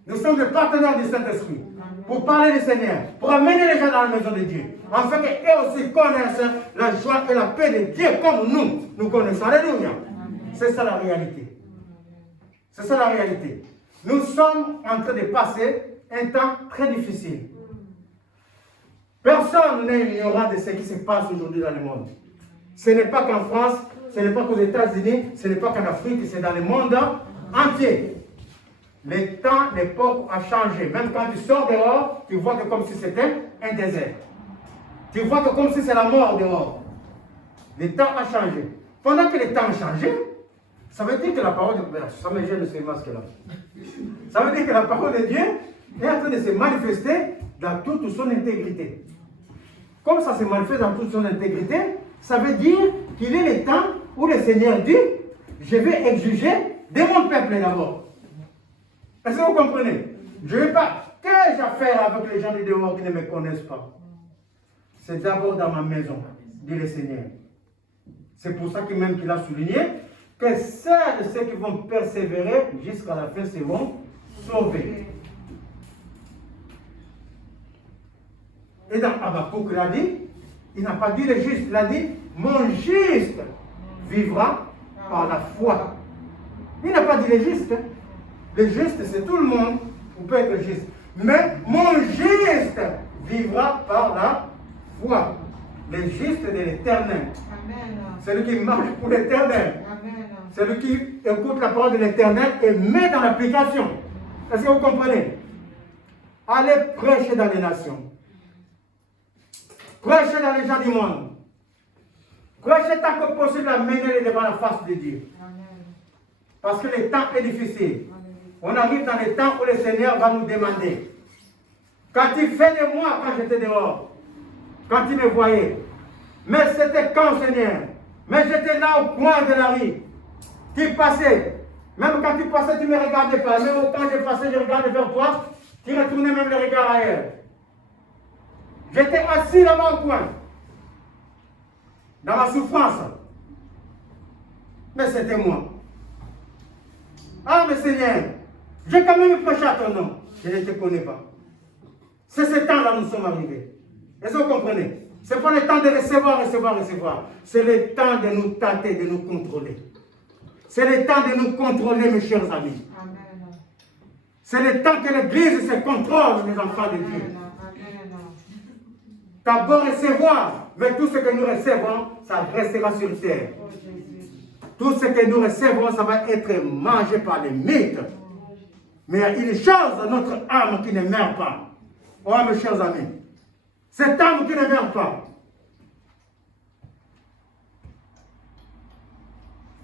Nous sommes des partenaires du Saint-Esprit. Pour parler du Seigneur, pour amener les gens dans la maison de Dieu. Afin qu'eux aussi connaissent la joie et la paix de Dieu comme nous connaissons. Alléluia. C'est ça la réalité. C'est ça la réalité. Nous sommes en train de passer un temps très difficile. Personne n'est ignorant de ce qui se passe aujourd'hui dans le monde. Ce n'est pas qu'en France, ce n'est pas qu'aux États-Unis, ce n'est pas qu'en Afrique, c'est dans le monde entier. Le temps, l'époque a changé. Même quand tu sors dehors, tu vois que comme si c'était un désert. Tu vois que comme si c'est la mort dehors. Le temps a changé. Pendant que le temps a changé, ça veut dire que la parole de Dieu, ça me gêne ce masque-là. Ça veut dire que la parole de Dieu est en train de se manifester dans toute son intégrité. Comme ça se manifeste dans toute son intégrité, ça veut dire qu'il est le temps où le Seigneur dit, je vais exiger de mon peuple d'abord. Est-ce que vous comprenez? Je ne vais pas. Qu'ai-je à faire avec les gens du dehors qui ne me connaissent pas? C'est d'abord dans ma maison, dit le Seigneur. C'est pour ça que même qu'il a souligné que seuls ceux qui vont persévérer jusqu'à la fin seront sauvés. Et dans Habakkuk, il a dit, il n'a pas dit le juste, il a dit, mon juste vivra par la foi. Il n'a pas dit le juste. Le juste, c'est tout le monde qui peut être juste. Mais mon juste vivra par la foi. Le juste de l'Éternel. Celui qui marche pour l'Éternel. Celui qui écoute la parole de l'Éternel et met dans l'application. Est-ce que vous comprenez? Allez prêcher dans les nations. Prêchez dans les gens du monde. Prêchez tant que possible, amenez-les devant la face de Dieu. Parce que le temps est difficile. On arrive dans le temps où le Seigneur va nous demander. Quand il fait de moi, quand j'étais dehors, quand il me voyait, mais c'était quand, Seigneur? Mais j'étais là au coin de la rue. Tu passais. Même quand tu passais, tu ne me regardais pas. Même quand je passais, je regardais vers toi. Tu retournais même le regard ailleurs. J'étais assis là-bas au coin. Dans ma souffrance. Mais c'était moi. Ah, mais Seigneur, j'ai quand même prêché à ton nom. Je ne te connais pas. C'est ce temps-là où nous sommes arrivés. Est-ce que vous comprenez? Ce n'est pas le temps de recevoir. C'est le temps de nous tâter, de nous contrôler. C'est le temps de nous contrôler, mes chers amis. C'est le temps que l'Église se contrôle, les enfants de Dieu. D'abord recevoir, mais tout ce que nous recevons, ça restera sur terre. Tout ce que nous recevons, ça va être mangé par les mythes. Mais il y a une chose, notre âme qui ne meurt pas. Oh, mes chers amis, cette âme qui ne meurt pas.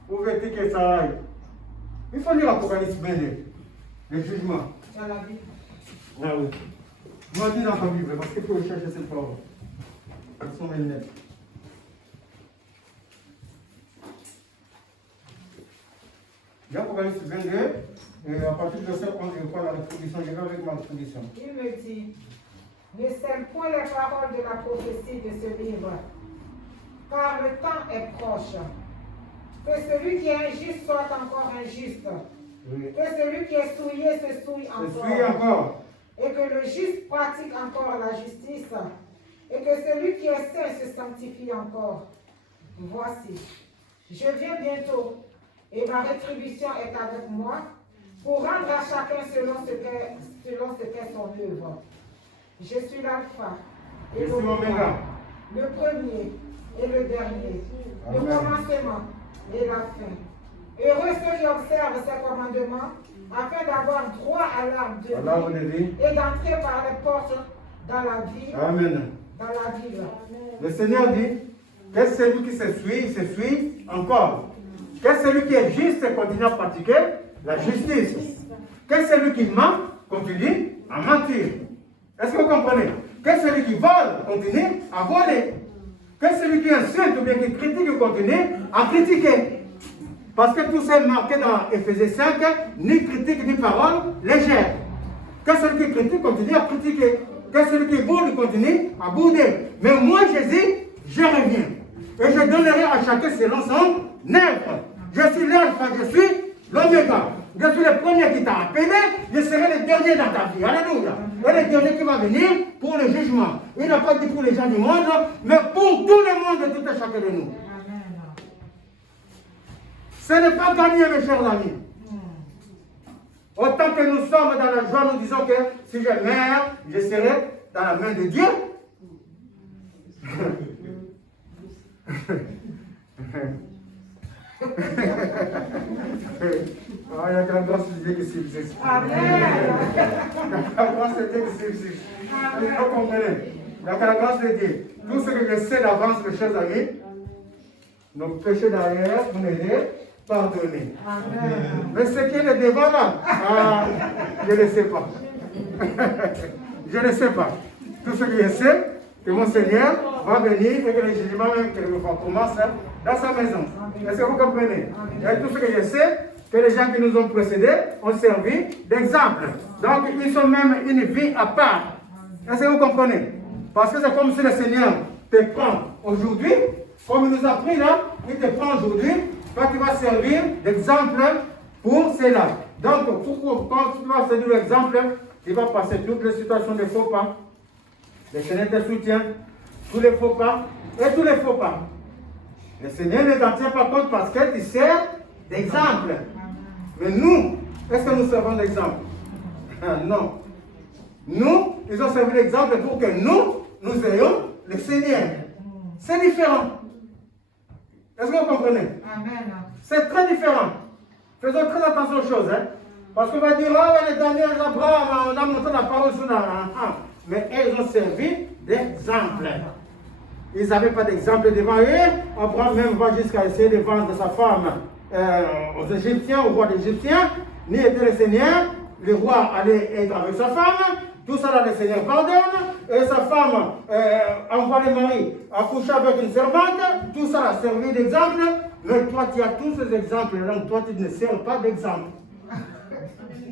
Vous verrez que ça aille. Il faut lire l'Apocalypse 22, le jugement. Ah oui. Moi, dis dans ta Bible, parce qu'il faut chercher cette parole. Elles sont mes lunettes. L'Apocalypse 22, et à partir de verset 11, je crois la rétribution, je vais avec ma rétribution. Il me dit, ne scelle point les paroles de la prophétie de ce livre, car le temps est proche. Que celui qui est injuste soit encore injuste. Oui. Que celui qui est souillé se souille Je encore. suis encore. Et que le juste pratique encore la justice. Et que celui qui est saint se sanctifie encore. Voici, je viens bientôt, et ma rétribution est avec moi, pour rendre à chacun selon ce qu'est son œuvre. Je suis l'alpha et Je suis l'oméga, le premier et le dernier, le Amen. commencement et la fin. Heureux ceux qui observent ces commandements, afin d'avoir droit à l'arbre de vie vie. et d'entrer par les portes dans la vie, Amen. dans la ville. Le Seigneur dit que celui qui se suit encore. Que celui qui est juste continue à pratiquer la justice. Que celui qui ment continue à mentir. Est-ce que vous comprenez? Que celui qui vole continue à voler. Que celui qui insulte ou bien qui critique continue à critiquer. Parce que tout ça est marqué dans Éphésiens 5, ni critique ni parole légère. Que celui qui critique continue à critiquer. Que celui qui boude continue à bouder. Mais moi, Jésus, je reviens. Et je donnerai à chacun selon son œuvre. Je suis l'alpha, je suis l'oméga. Je suis le premier qui t'a appelé, je serai le dernier dans ta vie. Alléluia. Et le dernier qui va venir pour le jugement. Il n'a pas dit pour les gens du monde, mais pour tout le monde, tout et chacun de nous. Ce n'est pas gagné, mes chers amis. Autant que nous sommes dans la joie, nous disons que si je meurs, je serai dans la main de Dieu. Ah, il y a qu'un grand sujet qui subsiste. Amen. La grâce de Dieu qui subsiste. Vous comprenez? Il n'y a que la grâce de Dieu. Tout ce que je sais d'avance, mes chers amis, nos péchés derrière, vous m'aidez, pardonnez. Mais ce qui est le devant là, je ne sais pas. Je ne sais pas. Tout ce que je sais, que mon Seigneur va venir et que le jugement même quelquefois commence dans sa maison. Est-ce que vous comprenez? Et tout ce que je sais, que les gens qui nous ont précédés ont servi d'exemple. Donc ils sont même une vie à part. Est-ce que vous comprenez? Parce que c'est comme si le Seigneur te prend aujourd'hui, comme il nous a pris là, il te prend aujourd'hui, quand tu vas servir d'exemple pour cela. Donc, quand tu vas servir l'exemple, tu vas passer toutes les situations de faux pas. Le Seigneur te soutient, tous les faux pas et tous les faux pas. Le Seigneur ne t'en tient pas compte parce que tu sers d'exemple. Mais nous, est-ce que nous servons d'exemple? Non. Nous, ils ont servi d'exemple pour que nous ayons le Seigneur. C'est différent. Est-ce que vous comprenez? Amen. C'est très différent. Faisons très attention aux choses. Hein? Parce qu'on va dire, oh, les Daniel, Abraham, on a montré la parole sur la... Mais ils ont servi d'exemple. Ils n'avaient pas d'exemple devant eux. Abraham même va jusqu'à essayer de vendre sa femme aux Égyptiens, au roi d'Égyptiens. Ni était le Seigneur. Le roi allait être avec sa femme. Tout ça, là, le Seigneur pardonne. Et sa femme envoie le mari accoucher avec une servante. Tout ça a servi d'exemple. Mais toi, tu as tous ces exemples. Donc, toi, tu ne sers pas d'exemple.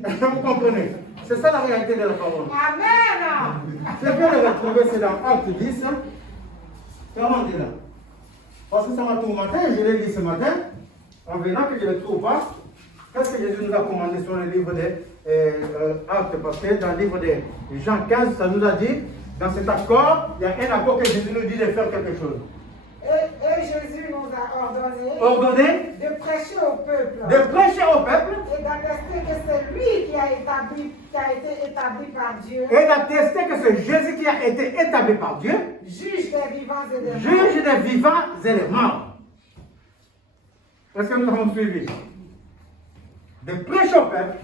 Vous comprenez? C'est ça la réalité de la parole. Amen. Je vais le retrouver, c'est dans Acte 10. 40 là. Parce que ça m'a tourmenté, je l'ai dit ce matin. En venant que je ne le trouve pas. Qu'est-ce que Jésus nous a commandé sur le livre des Actes? Parce que dans le livre de Jean 15, ça nous a dit, dans cet accord, il y a un accord que Jésus nous dit de faire quelque chose. Et Jésus nous a ordonné de prêcher au peuple. De prêcher au peuple. Et d'attester que c'est lui qui a été établi par Dieu. Et d'attester que c'est Jésus qui a été établi par Dieu. Juge des vivants et des morts. Juge des vivants et des morts. Est-ce que nous avons suivi? De prêcher au peuple,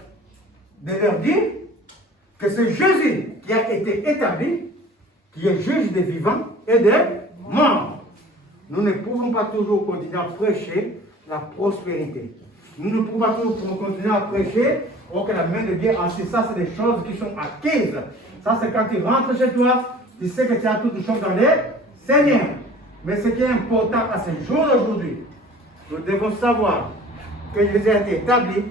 de leur dire que c'est Jésus qui a été établi, qui est juge des vivants et des morts. Nous ne pouvons pas toujours continuer à prêcher la prospérité. Nous ne pouvons pas toujours continuer à prêcher que la main de Dieu ainsi. Ça, c'est des choses qui sont acquises. Ça, c'est quand tu rentres chez toi, tu sais que tu as toutes les choses dans les Seigneur. Mais ce qui est important à ce jour d'aujourd'hui, nous devons savoir que Jésus a été établi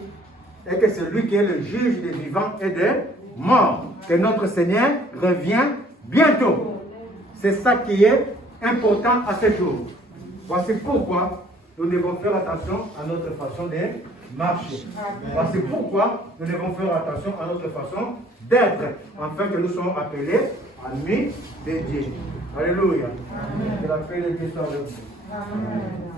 et que c'est lui qui est le juge des vivants et des morts. Que notre Seigneur revient bientôt. C'est ça qui est important à ce jour. Voici pourquoi nous devons faire attention à notre façon de marcher. Voici pourquoi nous devons faire attention à notre façon d'être, afin que nous soyons appelés amis de Dieu. Alléluia. Que la paix de Dieu soit avec vous. Amen.